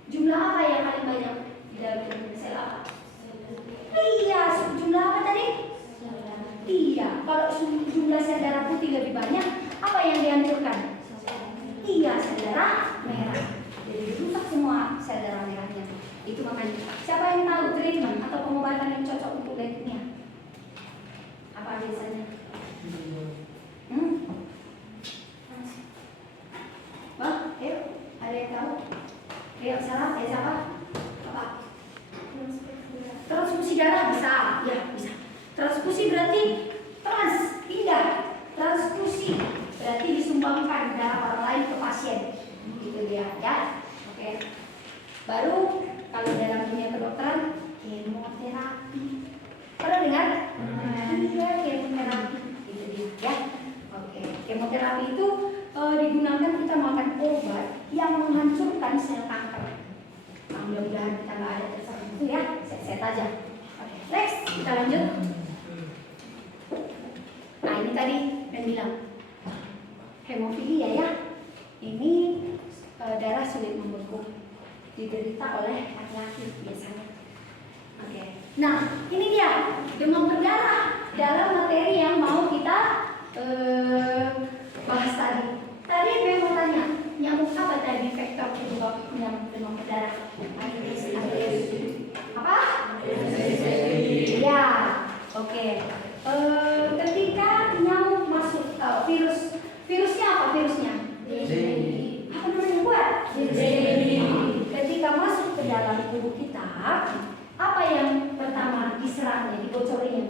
Jumlah apa yang paling banyak di dalam tubuh sel apa? Iya, jumlah apa tadi? Iya, kalau jumlah sel darah putih lebih banyak, apa yang dihancurkan? Iya, sel darah merah. Jadi rusak semua sel darah merahnya. Itu makanya. Siapa yang tahu treatment atau pengobatan yang cocok untuk leukemia? Apa biasanya? Bang, ayo, ada yang tahu? Ayo, salah, siapa? Apa? Transfusi darah bisa, ya bisa. Transfusi berarti pindah. Transfusi berarti disumbangkan darah orang lain ke pasien. Gitu dia, ya. Oke. Baru kalau dalam dunia kedokteran kemoterapi. Pernah dengar? Iya, kemoterapi. Gitu dia, ya. Oke. Kemoterapi itu digunakan kita makan obat yang menghancurkan sel kanker. Nah, mudah-mudahan kita nggak ada terserah itu ya, set aja. Oke, next kita lanjut. Nah ini tadi yang bilang hemofilia ya. Ini darah sulit membeku, diderita oleh laki-laki biasanya. Oke. Nah ini dia demam berdarah dalam materi yang mau kita bahas tadi. Tadi saya mau tanya, nyamuk apa tadi faktor penyebab nyamuk demam berdarah? Apa? Ya, oke. Ketika nyamuk masuk, virusnya apa virusnya? Apa namanya buat? Ketika masuk ke dalam tubuh kita, apa yang pertama diserangnya, dibocorinya?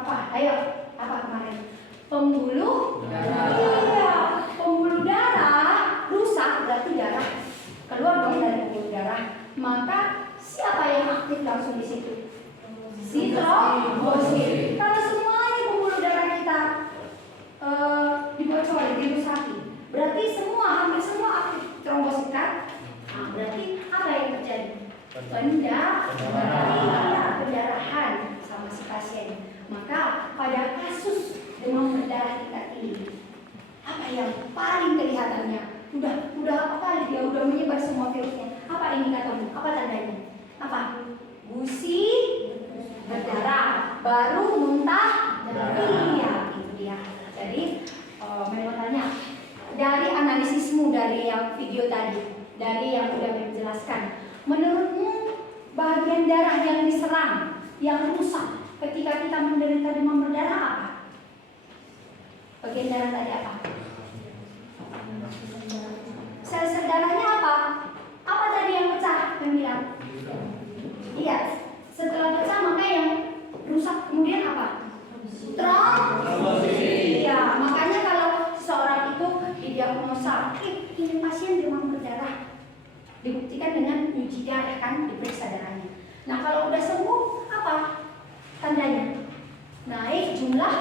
Apa? Ayo, apa kemarin? Pembuluh darah. Iya, pembuluh darah rusak berarti darah keluar dari pembuluh darah. Maka siapa yang aktif langsung di situ? Si trombosit. Kalau semuanya pembuluh darah kita dibocori, dirusaki, berarti hampir semua aktif trombosit kan? Nah, berarti apa yang terjadi? Pendarahan sama si pasien. Maka pada kasus demam berdarah kita ini, apa yang paling kelihatannya? Udah apa kali dia udah menyebar semua virusnya. Apa indikatornya? Apa tandanya? Apa? Gusi berdarah, baru muntah. Iya, itu dia. Jadi, mau tanya, dari analisismu dari yang video tadi, dari yang udah menjelaskan, menurutmu bagian darah yang diserang, yang rusak ketika kita menderita demam berdarah apa? Bagian darah tadi apa? Sel-sel darahnya apa? Apa tadi yang pecah? Yang bilang? Iya. Setelah pecah maka yang rusak kemudian apa? Trombosit. Iya. Makanya kalau seseorang itu didiagnosa, ini pasien demam berdarah, dibuktikan dengan uji darah kan, diperiksa darahnya. Nah kalau udah sembuh apa tandanya? Naik jumlah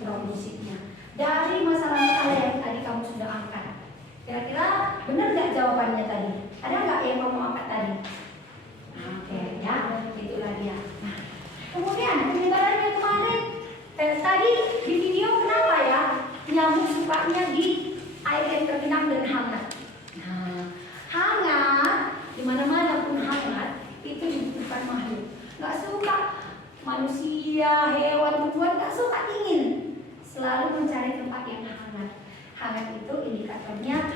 trombositnya. Dari masalah-masalah yang tadi kamu sudah angkat, kira-kira benar nggak jawabannya tadi? Ada nggak yang kamu angkat tadi? Oke, ya, itulah dia. Nah, kemudian penyebarannya kemarin, tadi di video kenapa ya nyamuk sukanya di air yang tergenang dan hangat? Nah, hangat, dimana-mana pun hangat, itu dibutuhkan makhluk. Nggak suka manusia, hewan, tumbuhan nggak suka dingin. Selalu mencari tempat yang hangat. Hangat itu indikatornya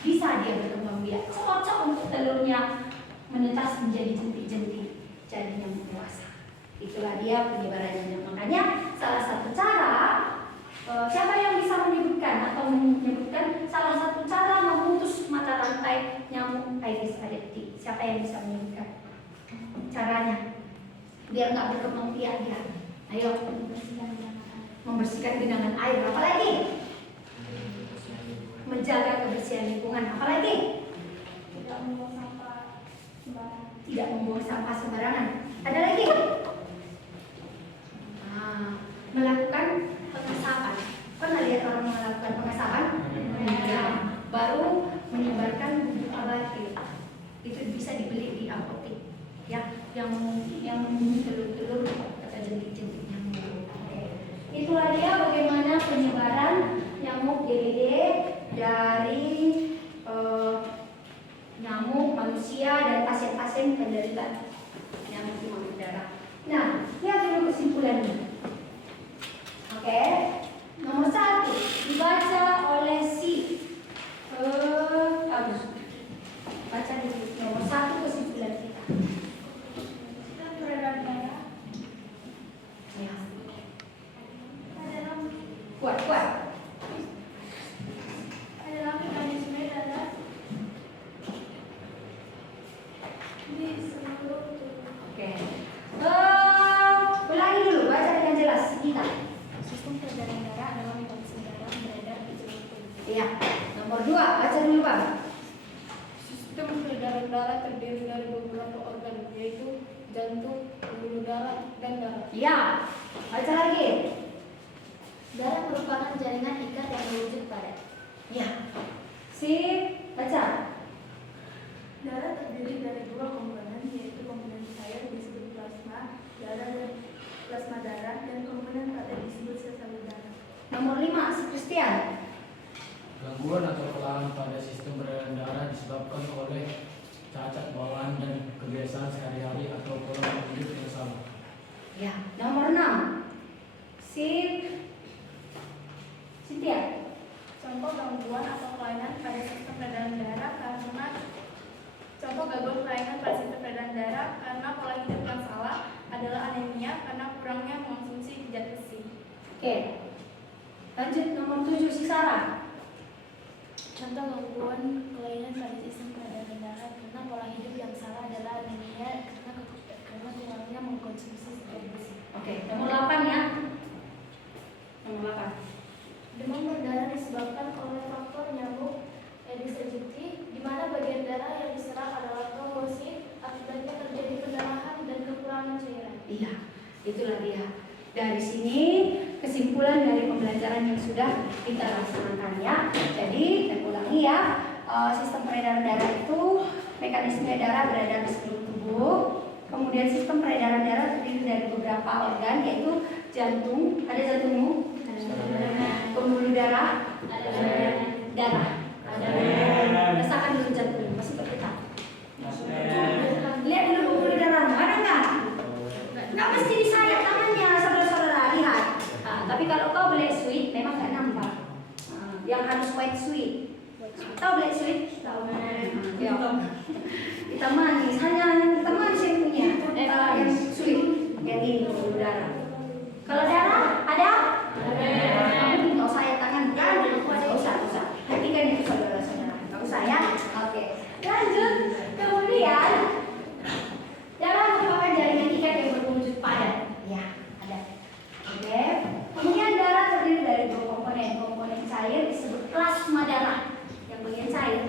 bisa dia berkembang biak, cocok untuk telurnya menetas menjadi jentik-jentik, jadi nyamuk dewasa. Itulah dia penyebarannya. Makanya salah satu cara, siapa yang bisa menyebutkan salah satu cara memutus mata rantai nyamuk Aedes aegypti? Siapa yang bisa menyebutkan caranya biar nggak berkembang biak dia? Ayo, membersihkan genangan air. Apa lagi? Menjaga kebersihan lingkungan. Apa lagi? Tidak membuang sampah sembarangan. Tidak membuang sampah sembarangan. Ada lagi? Melakukan pengasapan. Pernah lihat orang melakukan pengasapan? Baru menyebarkan bubuk abati. Itu bisa dibeli apotik, ya, yang telur-telur atau jentik-jentik nyamuk. Oke. Itulah dia bagaimana penyebaran nyamuk DBD dari nyamuk manusia dan pasien-pasien penderita nyamuk demam berdarah. Nah, lihat dulu kesimpulannya. Oke, nomor 1 dibaca oleh si baca di nomor 1 kesimpulan kita. Sistem peredaran darah Ya, adalah kuat. mekanisme darah di seluruh tubuh. Oke. Ulangi dulu, baca dengan jelas kita. Sistem peredaran darah adalah mekanisme darah beredar di seluruh tubuh. Iya. Nomor 2, baca dulu Bang. Sistem peredaran darah terdiri dari beberapa organ, yaitu jantung, pembuluh darah, dan darah. Iya. Baca lagi. Darah merupakan jaringan ikat yang berwujud padat. Iya. Sip, baca. Darah terdiri dari 2 komponen, yaitu komponen cair disebut plasma darah, dan komponen padat disebut sel darah. Nomor 5, si Christian. Gangguan atau kelelahan pada sistem peredaran darah disebabkan oleh cacat bawaan dan kebiasaan sehari-hari atau pola hidup yang sama. Ya, nomor 6. Sip. Cynthia. Contoh gangguan atau kelainan pada sistem peredaran darah karena pola hidup yang salah adalah anemia karena kurangnya mengonsumsi zat besi. Oke. Lanjut nomor 7, si Sarah. Contoh gangguan kelainan pada sistem peredaran darah karena pola hidup yang salah adalah anemia karena kurangnya mengkonsumsi zat besi. Oke, nomor 8 ya. Nomor 8. Demam berdarah disebabkan oleh faktor nyamuk Aedes aegypti, di mana bagian darah yang diserang adalah trombosit, akibatnya terjadi pendarahan dan kekurangan cairan. Iya, itulah dia. Dari sini kesimpulan dari pembelajaran yang sudah kita laksanakan ya. Jadi, saya ulangi ya. Sistem peredaran darah itu mekanisme darah beredar di seluruh tubuh. Kemudian sistem peredaran darah terdiri dari beberapa organ, yaitu jantung, ada jantungmu, pembuluh darah, darah. Rasakan dulu jantung, masih bergetar. Lihat dulu pembuluh darah, ada nggak? Nggak mesti disayat tangannya, saudara-saudara lihat. Tapi kalau kau black sweet, memang nggak nampak. Yang harus white sweet. Tahu black sweet? Tahu. Ya. Kita manis, hanya kita manis yang punya. Yang sweet, yang ini pembuluh darah. Kalau darah ada? Kamu nggak usah sayat tangan kan? Nggak usah. Hatikan itu saudara-saudara. Nggak usah ya. Oke. Lanjut. Kemudian darah merupakan jaringan ikat yang berwujud padat. Ya, ada. Oke. Kemudian darah terdiri dari 2 komponen. Komponen cair disebut plasma darah. Yang bagian cair.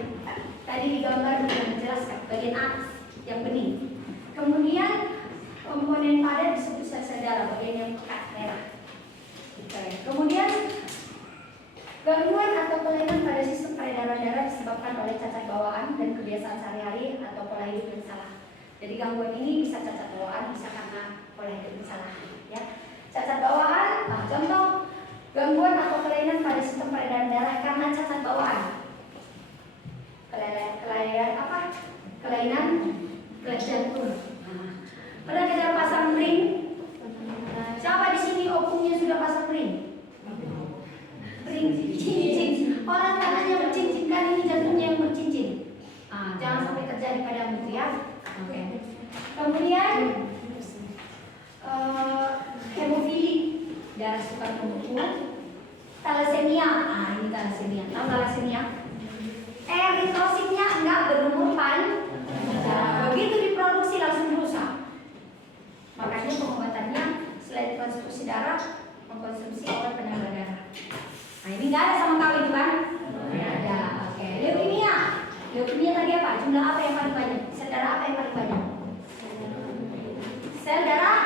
Tadi di gambar sudah menjelaskan bagian atas yang bening. Kemudian komponen padat disebut sel darah, bagian yang pekat merah. Oke. Kemudian gangguan atau kelainan pada sistem peredaran darah disebabkan oleh cacat bawaan dan kebiasaan sehari-hari atau pola hidup yang salah. Jadi gangguan ini bisa cacat bawaan, bisa karena pola hidup yang salah. Ya, cacat bawaan. Contoh gangguan atau kelainan pada sistem peredaran darah karena cacat bawaan. Kelainan apa? Kelainan jantung. Pernah kita pasang ring? Siapa di sini opungnya sudah pasang ring? Ring cincin. Orang tangannya bercincin kan, ini jantungnya yang bercincin. Jangan sampai terjadi padamu ya. Oke. Kemudian hemofilik, darah sukar membeku. Thalassemia, ini thalassemia. Tahu thalassemia? Eritrositnya enggak berumur panjang. Begitu diproduksi langsung rusak. Makanya pengobatannya selain transfusi darah, mengkonsumsi obat penambah darah. Nah, ini nggak ada sama kau itu kan? Ada. Oke. Leukemia. Leukemia tadi apa? Jumlah apa yang paling banyak? Sel darah apa yang paling banyak? Sel darah?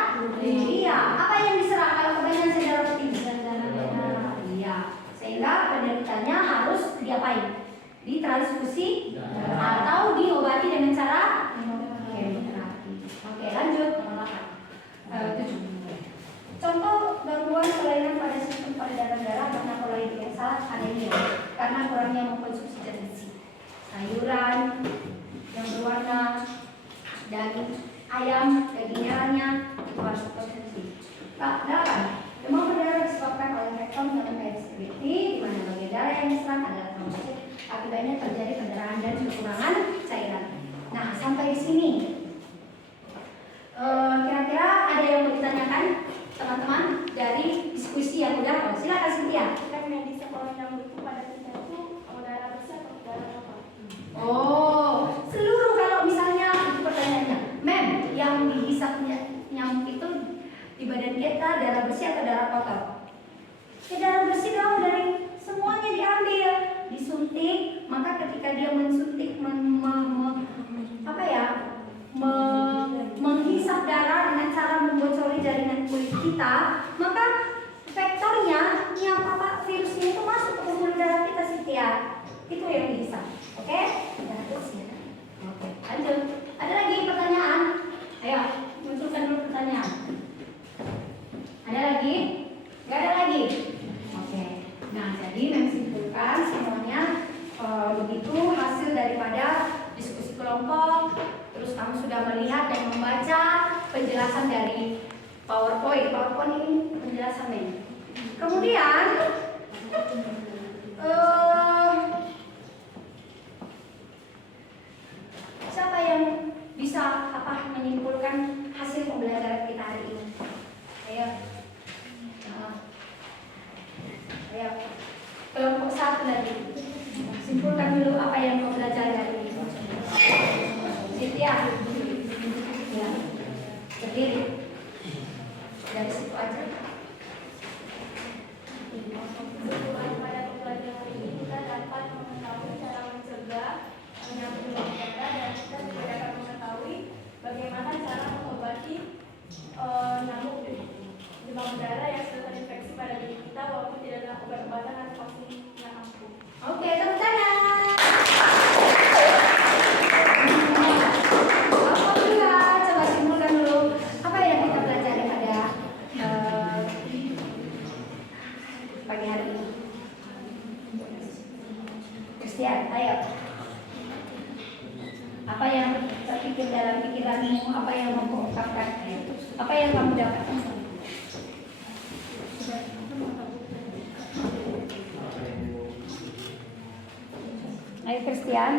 Iya. Apa yang diserang kalau kebanyakan sel darah putih? Sel darah merah. Iya. Sehingga penderitanya harus diapain? daging ayam, daging merahnya itu harus dikonsumsi. Nah, 8. Demam berdarah disebabkan oleh faktor heredity, di mana bagian darah yang diserang adalah trombosit. Akibatnya terjadi pendarahan dan kekurangan cairan. Nah, sampai di sini. Kira-kira ada yang mau ditanyakan teman-teman dari diskusi yang udah? Silakan Cynthia. Kan medis sekolah yang itu pada kita itu darah bersih atau darah apa? Oh, seluruh kalau misalnya itu pertanyaannya, Mem, yang dihisapnya nyamuk itu di badan kita darah bersih atau darah kotor? Ya darah bersih dong, dari semuanya diambil, disuntik, maka ketika dia mensuntik menghisap darah dengan cara membocori jaringan kulit kita, maka vektornya yang virusnya itu masuk ke pembuluh darah kita Cynthia. Itu yang dihisap. Oke? Oke, lanjut. Ada lagi pertanyaan? Ayo, munculkan dulu pertanyaan. Ada lagi? Gak ada lagi? Oke. Nah, jadi menyimpulkan semuanya begitu hasil daripada diskusi kelompok. Terus kamu sudah melihat dan membaca penjelasan dari PowerPoint. PowerPoint ini penjelasannya. Kemudian siapa yang bisa menyimpulkan hasil pembelajaran kita hari ini? Ayo. Ayo. Kelompok 1 lagi. Simpulkan dulu apa yang kau belajar hari ini. Cynthia. Ya. Berdiri. Dari situ aja. Kesimpulan pada pembelajaran hari ini kita dapat mengetahui cara mencegah penyakit demam berdarah dan kita juga dapat mengetahui bagaimana cara mengobati nyamuk demam berdarah yang sudah terinfeksi pada diri kita walaupun tidak ada obat-obatan atau vaksin yang ampuh. Oke, tepuk tangan. Coba simpulkan dulu apa yang kita pelajari pada pagi hari ini. Christian, ayo. Apa yang terpikir dalam pikiranmu? Apa yang mau kau ungkapkan? Apa yang kamu dapatkan? Ayo Christian.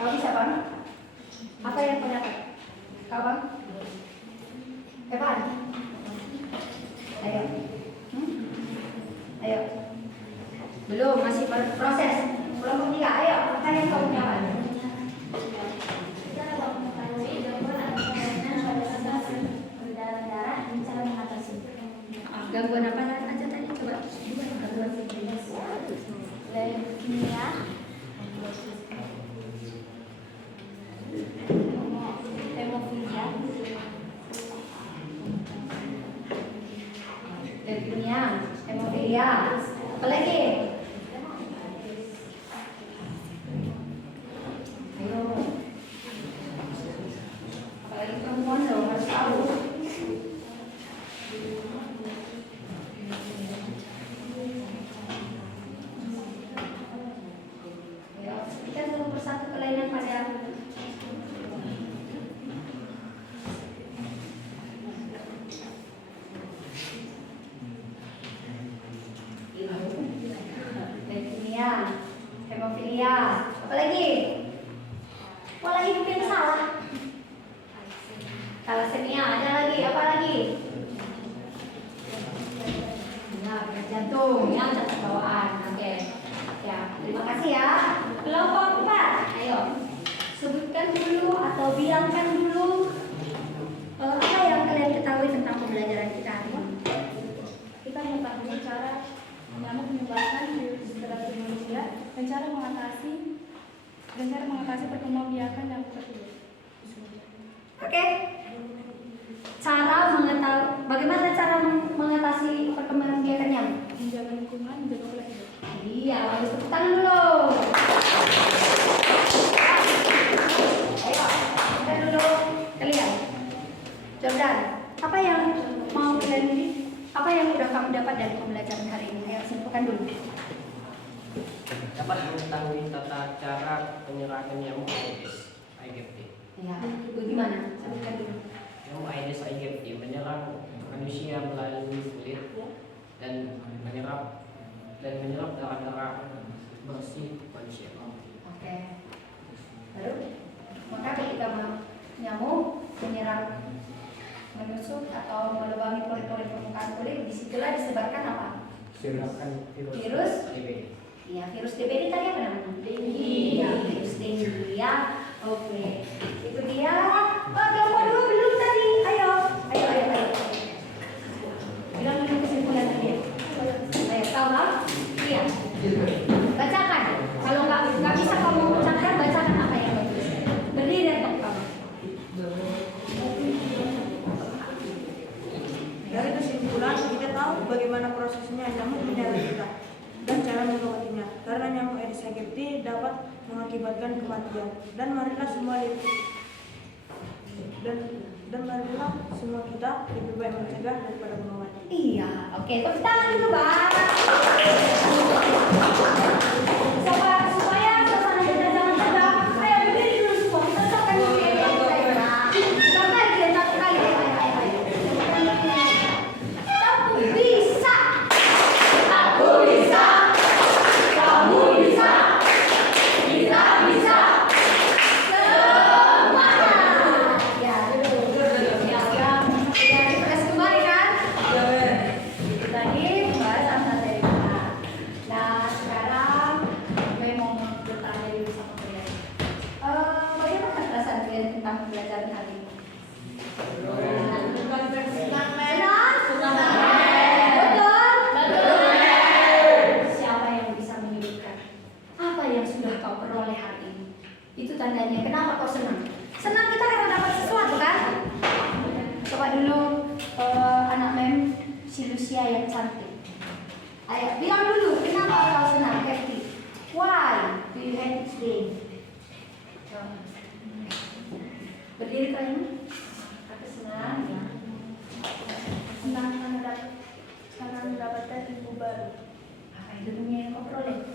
Kau bisa Bang? Apa yang kau dapat? Kau Bang? Evan? Ayo. Ayo. Belum, masih proses. Kelompok 3, ayo. Apa yang kau dapat? Kita dapat mengetahui gangguan atau kelainan pada sensasi berdarah-darah dan cara mengatasi. Gangguan apa aja tadi? Coba. Gangguan siklus, leukemia, hemofilia, Leukemia, hemofilia. Apa lagi? Ayo. Apalagi perempuan dong harus tahu. Ayo, kita satu persatu kelainan pada leukemia, hemofilia. Apa lagi? Pola hidup yang salah. Thalassemia, ada lagi? Apa lagi? Ya, penyakit jantung, ya, catat bawaan. Oke. Ya, terima kasih ya. Kelompok 4, ayo. Sebutkan dulu atau bilangkan dulu apa yang kalian ketahui tentang pembelajaran kita hari ini. kita mengetahui cara nyamuk menyebarkan virus terhadap manusia dan cara mengatasi perkembangbiakan nyamuk tersebut. Oke. Bagaimana cara mengatasi perkembangbiakan nyamuk? Menjaga lingkungan, menjaga pola hidup. Iya, harus tepuk tangan dulu. Ayo, kita dulu kalian. Jordan, apa yang mau kalian? Apa yang udah kamu kamu dapat dari pembelajaran hari ini? Ayo simpulkan dulu. Dapat mengetahui tata cara penyerapan nyamuk Aedes aegypti. Ya, bagaimana? Sebutkan dulu. Nyamuk Aedes aegypti menyerang manusia melalui kulit dan menyerap darah-darah bersih manusia. Oke. Baru, maka ketika nyamuk menyerang, menusuk atau melubangi pori-pori permukaan kulit, disitulah disebarkan apa? Virus. Iya, virus DBD tadi apa namanya? Dengue. Ya, virus dengue ya. Oke. Itu dia. Oh, kelompok 2 belum tadi. Ayo. Bilang dulu kesimpulan tadi ya. Ayo, tahu? Iya. Bacakan. Kalau nggak bisa kamu ucapkan, bacakan apa yang bagus. Berdiri dan kamu. Dari kesimpulan, kita tahu bagaimana prosesnya nyamuk menyerang kita dan cara mengobatinya. Karena nyamuk Aedes aegypti dapat mengakibatkan kematian. Dan marilah semua kita lebih baik mencegah daripada mengobati. Iya, oke. Tepuk tangan dulu, Bang. Supaya suasana kita jangan tegang. Ayo berdiri dulu semua. Kita ucapkan dulu ya. Satu kali. Ayo. Aku bisa. Kamu bisa. Bisa. Semangat. Ya, dulu. Ya. Udah refresh kembali kan? Itu tadi pembahasan materi kita. Nah, sekarang gue mau bertanya dulu sama kalian. Bagaimana perasaan kalian tentang pembelajaran hari ini? Betul. Siapa yang bisa menyebutkan apa yang sudah kau peroleh hari ini? Itu tandanya kenapa kau senang? Senang kita karena dapat sesuatu kan? Coba dulu anak mem si Lucia yang cantik. Ayo bilang dulu kenapa kau senang, happy? Why do you hate this day? Berdiri kalian. Aku senang ya. Senang karena mendapatkan ilmu baru. Apa ilmunya yang kau peroleh?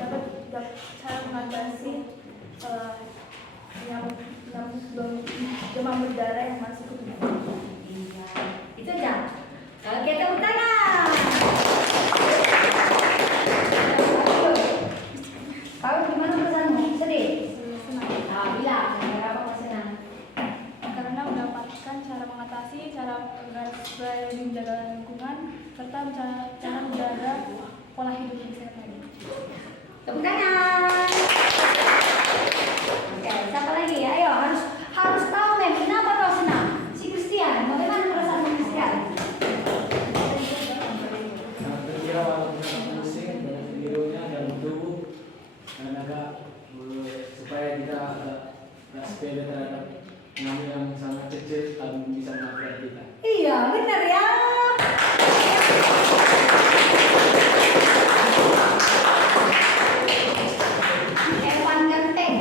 Dapat cara mengatasi demam berdarah yang masuk ke tubuh. Iya. Itu aja. Oke, tepuk tangan. Kau gimana perasaanmu? Sedih? Senang Nah, bilang kenapa kau senang? karena mendapatkan cara mengatasi, cara agar supaya menjaga lingkungan, serta cara menjaga pola hidup yang sehat lagi. Tepuk tangan. Oke, siapa lagi? Ayo, harus tahu Mem, kenapa kau senang? Si Christian, bagaimana perasaanmu Christian? Sangat terkira walaupun sangat pusing dengan videonya dan tubuh dan agak supaya kita agak sepeda terhadap nyamuk yang sangat kecil dan bisa menafkah kita. Iya, benar ya. Hewan ganteng.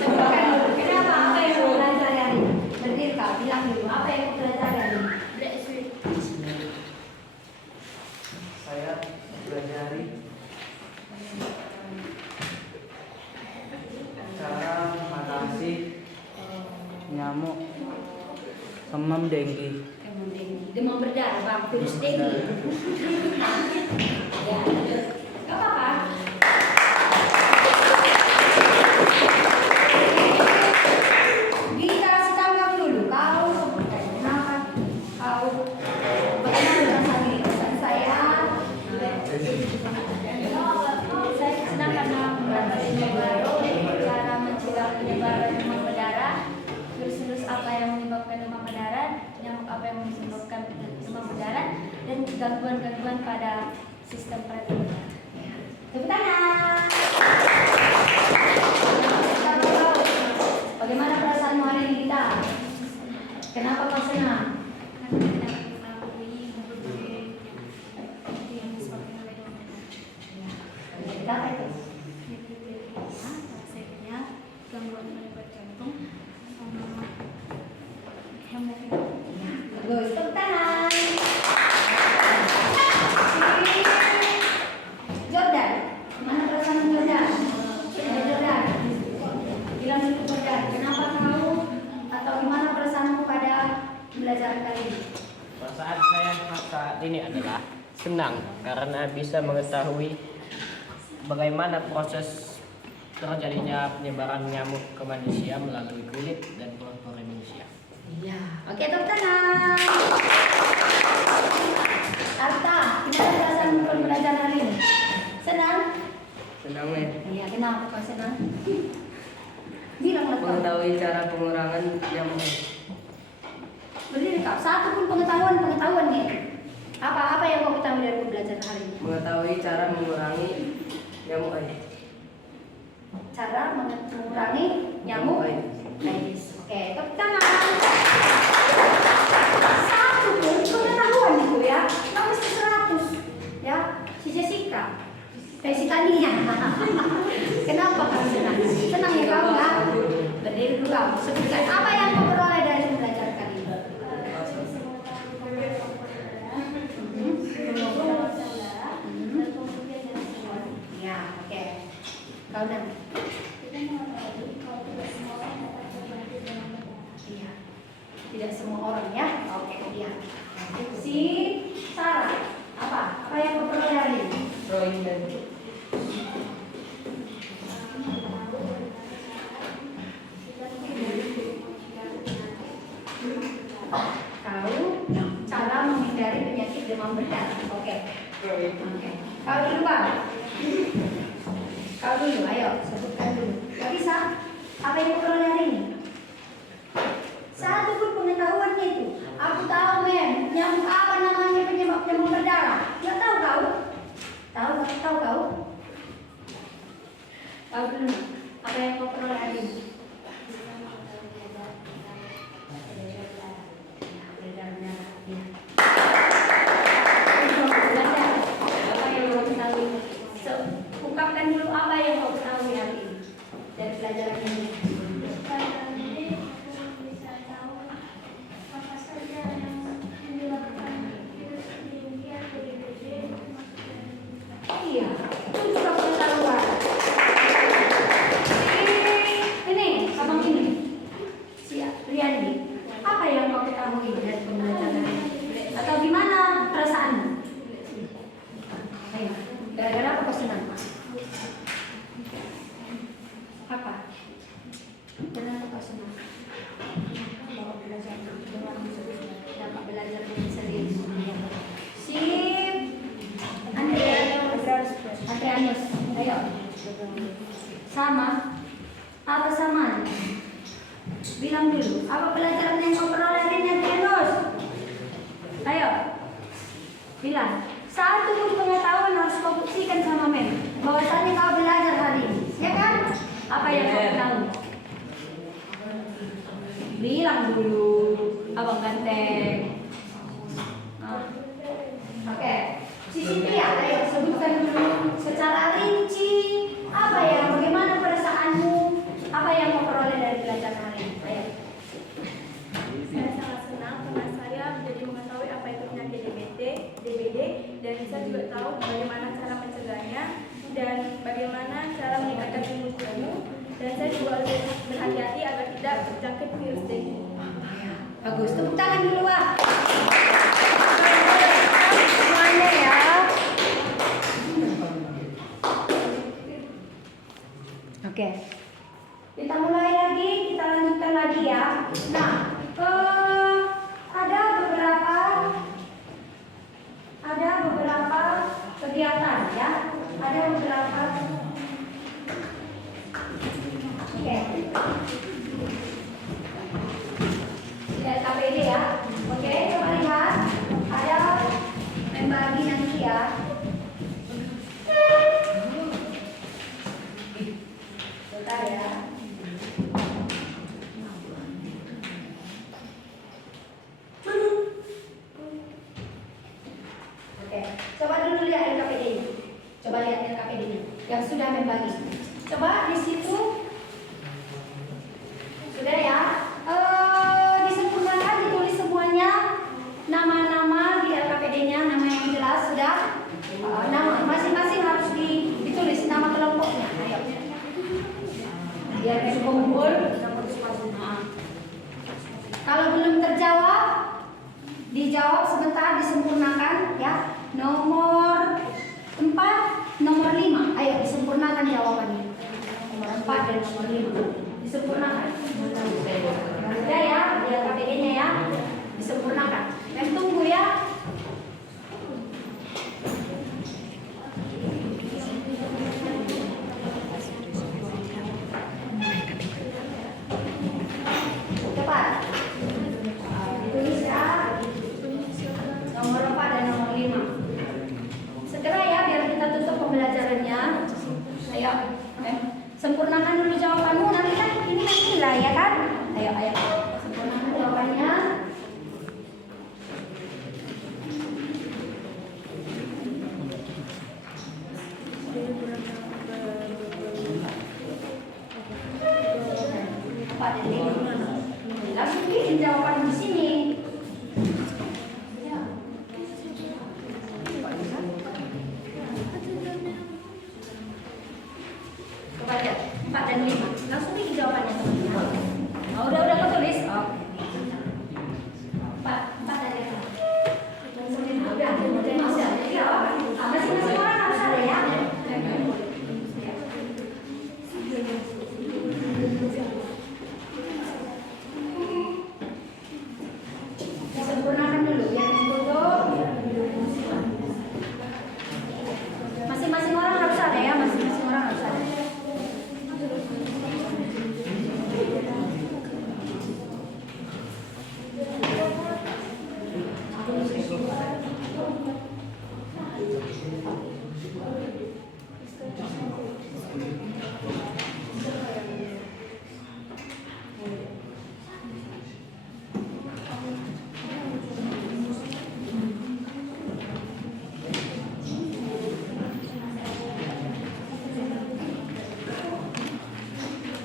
Sebutkan dulu, kenapa? Apa yang kau pelajari hari ini? Berdiri kau, bilang dulu, apa yang kau pelajari hari ini? Saya pelajari cara mengatasi nyamuk demam dengue. Demam berdarah, Bang, virus dengue. Ya, gak apa-apa. Dikasih tahu kamu dulu, kau sebutkan kenapa kau bagaimana perasaan ini? Perasaan saya Senang karena mengatasi cara mencegah penyebaran demam berdarah, virus-virus apa yang menyebabkan demam berdarah, nyamuk apa yang menyebabkan demam berdarah, dan gangguan-gangguan pada sistem peredaran. tepuk tangan. Bagaimana perasaanmu hari ini kita? Kenapa kau senang? Karena kita mengetahui berbagai bukti yang disebabkan oleh demam berdarah. Apa itu? Rasanya gangguan penyebab jantung, sama hemofilia. Bagus, tepuk tangan. Senang karena bisa mengetahui bagaimana proses terjadinya penyebaran nyamuk ke manusia melalui kulit dan pori-pori manusia. Iya, oke tepuk tangan. Arta, gimana perasaan pembelajaran hari ini? Senang? Senang nih. Iya, kenapa kau senang? Bilang lah kau. Mengetahui cara pengurangan nyamuk. Berdiri kau. Satu pun pengetahuan nih. Apa yang kau ketahui dari pembelajaran hari ini? Mengetahui cara mengurangi nyamuk air. Cara mengurangi nyamuk Aedes. Oke, tepuk tangan. Satu pun pengetahuan itu ya. Nggak mesti 100. Ya, si Jessica. Jessica nih ya. Kenapa kau senang? Senang ya kau nggak? Berdiri dulu kau. Sebutkan apa yang kau peroleh dari pembelajaran kali ini. Ya, oke. Kau dan iya. Tidak semua orang ya. Oke, iya. Si Sarah, apa yang kau peroleh hari ini? Drawing dan Kau cara menghindari penyakit demam berdarah. Oke. Oke. Kau dulu Bang. Kau dulu, ayo sebutkan dulu. Gak bisa? Apa yang kau peroleh hari ini? Satu pun pengetahuannya itu. Aku tahu men, nyamuk apa namanya penyebab demam berdarah. Gak tahu kau? Tahu kau? Kau dulu. Apa yang kau peroleh hari ini? Ungkapkan dulu apa yang kau ketahui hari ini dari pelajaran ini. Iya, itu juga pengetahuan. Ini, abang ini. Siap, Riyandi. Apa yang kau ketahui dari pembelajaran ini? Atau gimana perasaanmu? Ayo, gara-gara apa kau senang? Apa? Kenapa kau senang? Dapat belajar dengan serius. Sip. Andreas, ayo. Sama? Apa samaan? Bilang dulu. Apa pelajaran yang kau peroleh hari ini, Andreas? Ayo. Bilang. Satu pun pengetahuan harus kau buktikan sama men. Bahwasannya kau belajar hari ini. Ya kan? Apa yang kau tahu? Bilang dulu. Abang ganteng. Oke. Sisi Tia, ayo sebutkan dulu secara rinci bagaimana perasaanmu, apa yang kau peroleh dari pelajaran hari ini. Ayo. Saya sangat senang karena saya menjadi mengetahui apa itu penyakit DBD, dan saya juga tahu bagaimana cara mencegahnya dan bagaimana cara meningkatkan imun tubuh, dan saya juga harus berhati-hati agar tidak terjangkit virus dengue. Bagus, tepuk tangan dulu Wak. Semuanya ya. Oke. Kita mulai lagi, kita lanjutkan lagi ya. Nah, ada beberapa kegiatan ya. Ada beberapa. Oke. Lihat KPD ya. Oke, coba lihat. Ada membagi nanti ya. Bentar ya. Oke, coba dulu lihat LKPD-nya. Coba lihat LKPD-nya yang sudah membagi. Coba di situ sudah ya. Disempurnakan, ditulis semuanya nama-nama di LKPD-nya, nama yang jelas sudah. Nama masing-masing harus ditulis nama kelompoknya. Ayo. Biar bisa kumpul. Kalau belum terjawab, dijawab sebentar, disempurnakan ya. Nomor 4 dan nomor 5. Disempurnakan. Sudah ya, lihat KPD-nya ya. Disempurnakan. Mem tunggu ya. Cepat. Ditulis ya. Nomor 4 dan nomor 5. Segera ya, biar kita tutup pembelajarannya. Ayo, sempurnakan dulu jawabanmu. Nanti kan ini kan nilai ya kan? Ayo, sempurnakan jawabannya. Apa dan 5? Langsung bikin jawaban di sini. Kepada 4 dan 5. Langsung bikin jawabannya teman-teman. Oh, udah kau tulis? Oh. 4 dan 5. Udah, jadi apa? Masing-masing orang harus ada ya. Sempurnakan dulu biar ditutup. Masing-masing orang harus ada ya, masing-masing orang harus ada.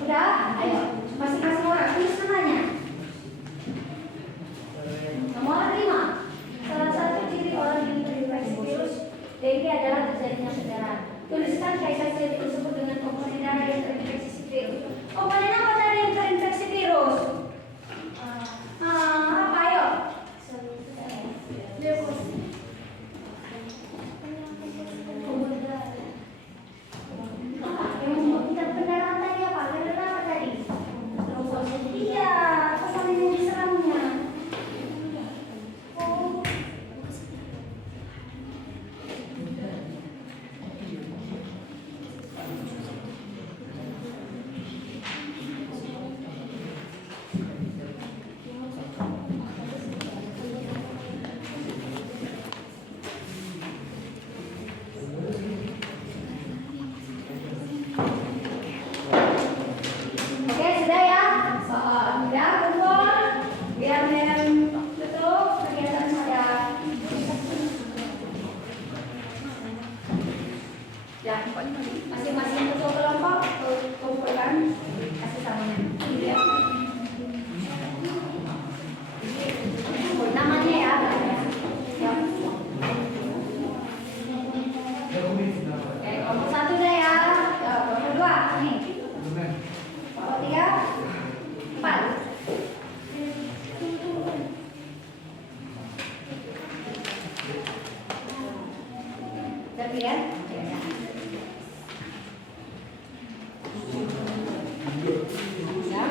Udah, ayo masing-masing orang tulis namanya. Nomor 5. Salah satu ciri orang yang terinfeksi virus dengue adalah terjadinya pendarahan. Tuliskan kaitan ciri tersebut dengan komponen darah yang terinfeksi virus. Komponen apa tadi yang terinfeksi virus? Apa ayo? Yang membuat kita pendarahan tadi apa? Pendarahan apa tadi? Iya, komponen yang diserangnya. Oh. Oke, sudah ya. Sudah kumpul. Biar tutup kegiatan saya. Ya, masing-masing ketua kelompok kumpulkan kasih samanya. Ya. Namanya ya. Ya. Oke, kelompok 1 udah ya. Ya, kelompok 2 nih. Kelompok 3, 4. Udah clear? Ya.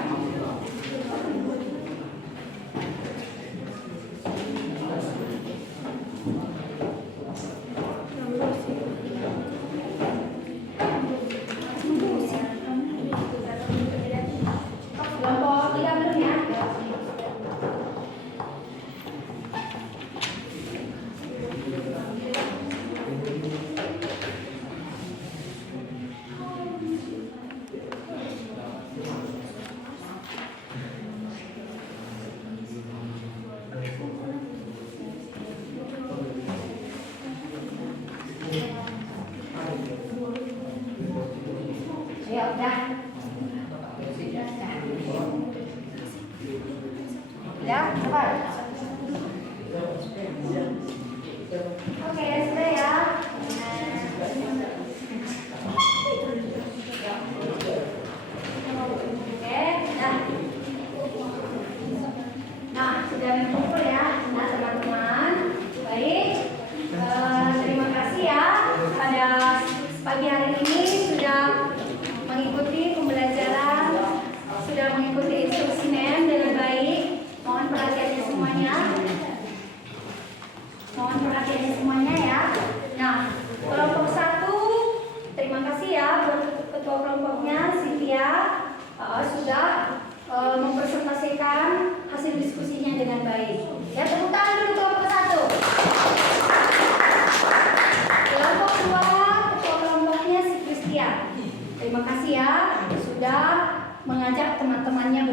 Kelompok 3 belum ya? Ayo, udah. Ya, cepat. Oke, sudah ya. Oke, dah. Nah, sudah mengumpul ya. Nah, teman-teman. Baik. Terima kasih ya pada pagi hari ini sudah mengikuti pembelajaran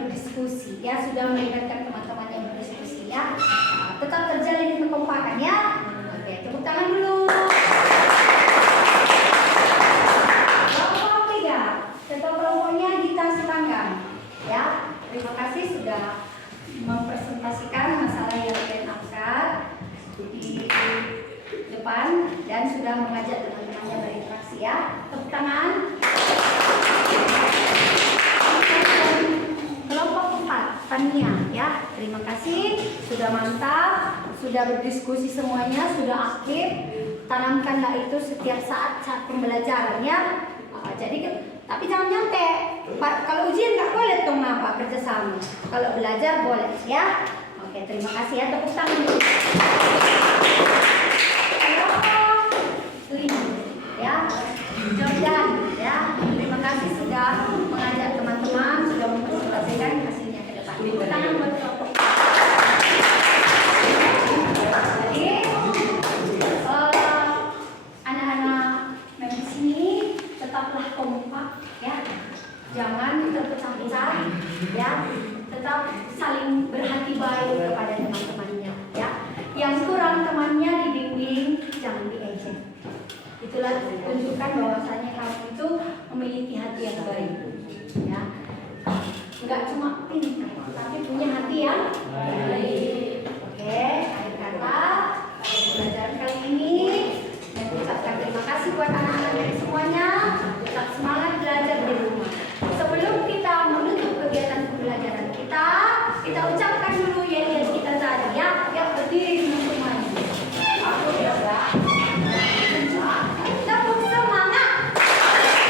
berdiskusi ya, sudah melibatkan teman-teman yang berdiskusi ya. Tetap terjalin kekompakan ya. Oke, tepuk tangan dulu. Kelompok 3, ketua kelompoknya Gita Sitanggang ya. Terima kasih sudah mempresentasikan masalah yang kalian angkat di depan dan sudah mengajak teman-temannya berinteraksi ya. Tepuk tangan. Kelompok 4, Tania ya. Terima kasih sudah mantap, sudah berdiskusi semuanya, sudah aktif. Tanamkanlah itu setiap saat pembelajaran ya. Tapi jangan nyontek. Kalau ujian nggak boleh dong apa kerjasama. Kalau belajar boleh ya. Oke, terima kasih ya. Tepuk tangan. Ya, Jordan ya. Terima kasih sudah mengajak teman-teman, sudah mempresentasikan hasilnya ke depan. Tepuk tangan buat kelompok. Jadi, anak-anak memang sini tetaplah kompak ya. Jangan terpecah-pecah ya. Tetap saling berhati baik kepada teman-temannya ya. Yang kurang temannya dibimbing, jangan diejek. Itulah tunjukkan bahwasanya kamu itu memiliki hati yang baik ya. Enggak cuma pintar, tapi punya hati yang baik. Oke, akhir kata pelajaran kali ini mengucapkan terima kasih buat anak-anak dari semuanya. Tetap semangat belajar di rumah. Sebelum kita menutup kegiatan pembelajaran kita ucapkan dulu yel-yel kita tadi ya. Ya, berdiri semuanya. Aku bisa. Tepuk semangat.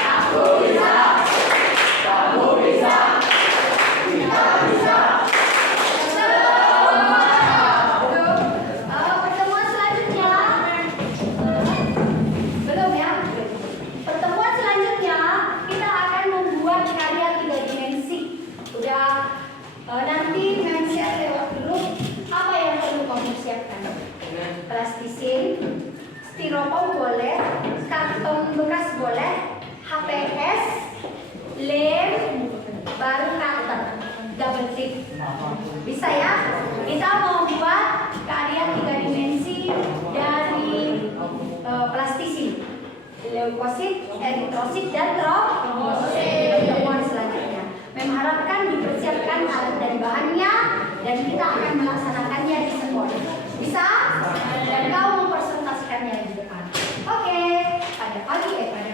Aku bisa. Kamu bisa. Kita bisa. Pertemuan selanjutnya belum ya. Pertemuan selanjutnya kita akan membuat karya 3 dimensi. Udah nanti men-share lewat grup apa yang perlu kamu siapkan. Plastisin, styrofoam boleh, karton bekas boleh, HPS, lem, baru cutter, double tip. Bisa ya? Kita mau buat karya 3 dimensi dari plastisin, leukosit, eritrosit, dan trombosit. Pertemuan selanjutnya. Mengharapkan dipersiapkan alat dan bahannya dan kita akan melaksanakannya di sekolah. Bisa? Dan kau mempresentasikannya di depan. Oke, pada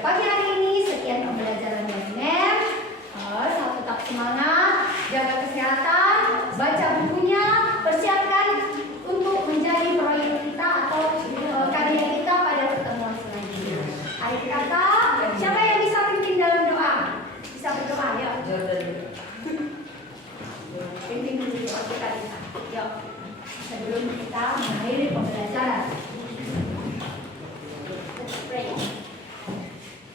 pagi hari ini sekian pembelajaran dari NEM. Tetap semangat, jaga kesehatan, baca bukunya, persiapkan untuk menjadi proyek kita atau karya kita pada pertemuan selanjutnya. Akhir kata, siapa yang bisa pimpin dalam doa? Bisa berdoa ya. Pimpin dulu doa kita. Yuk. Sebelum kita mengakhiri pembelajaran. Let's pray.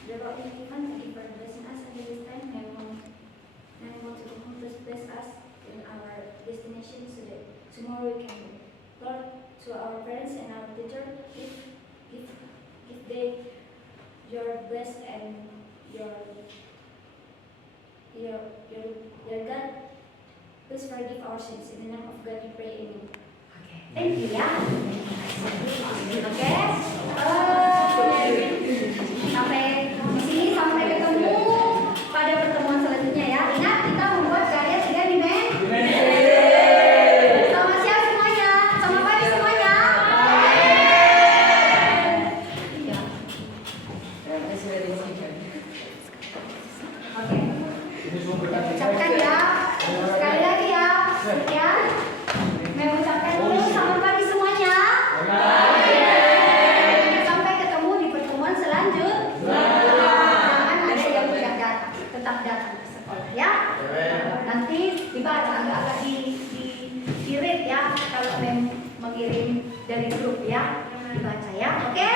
Dear Lord in heaven, thank you for blessing us until this time. And I want to please bless us in our destination so that tomorrow we can go. Lord, to our parents and our teacher, if they your blessed and your God, please forgive our sins. In the name of God we pray, amen. Thank you ya. Oke. Sampai di sini, sampai ketemu pada pertemuan selanjutnya ya. Ingat kita membuat karya 3 dimensi. Selamat siang semuanya. Selamat pagi semuanya. Oke. Ucapkan ya. Sekali lagi ya. Ya. Mengucapkan dulu selamat pagi semuanya. Sampai ketemu di pertemuan selanjutnya. Jangan ada yang tidak datang, tetap datang ke sekolah ya. Nanti dibaca agak-agak di read ya kalau mengirim dari grup ya, dibaca ya. Oke?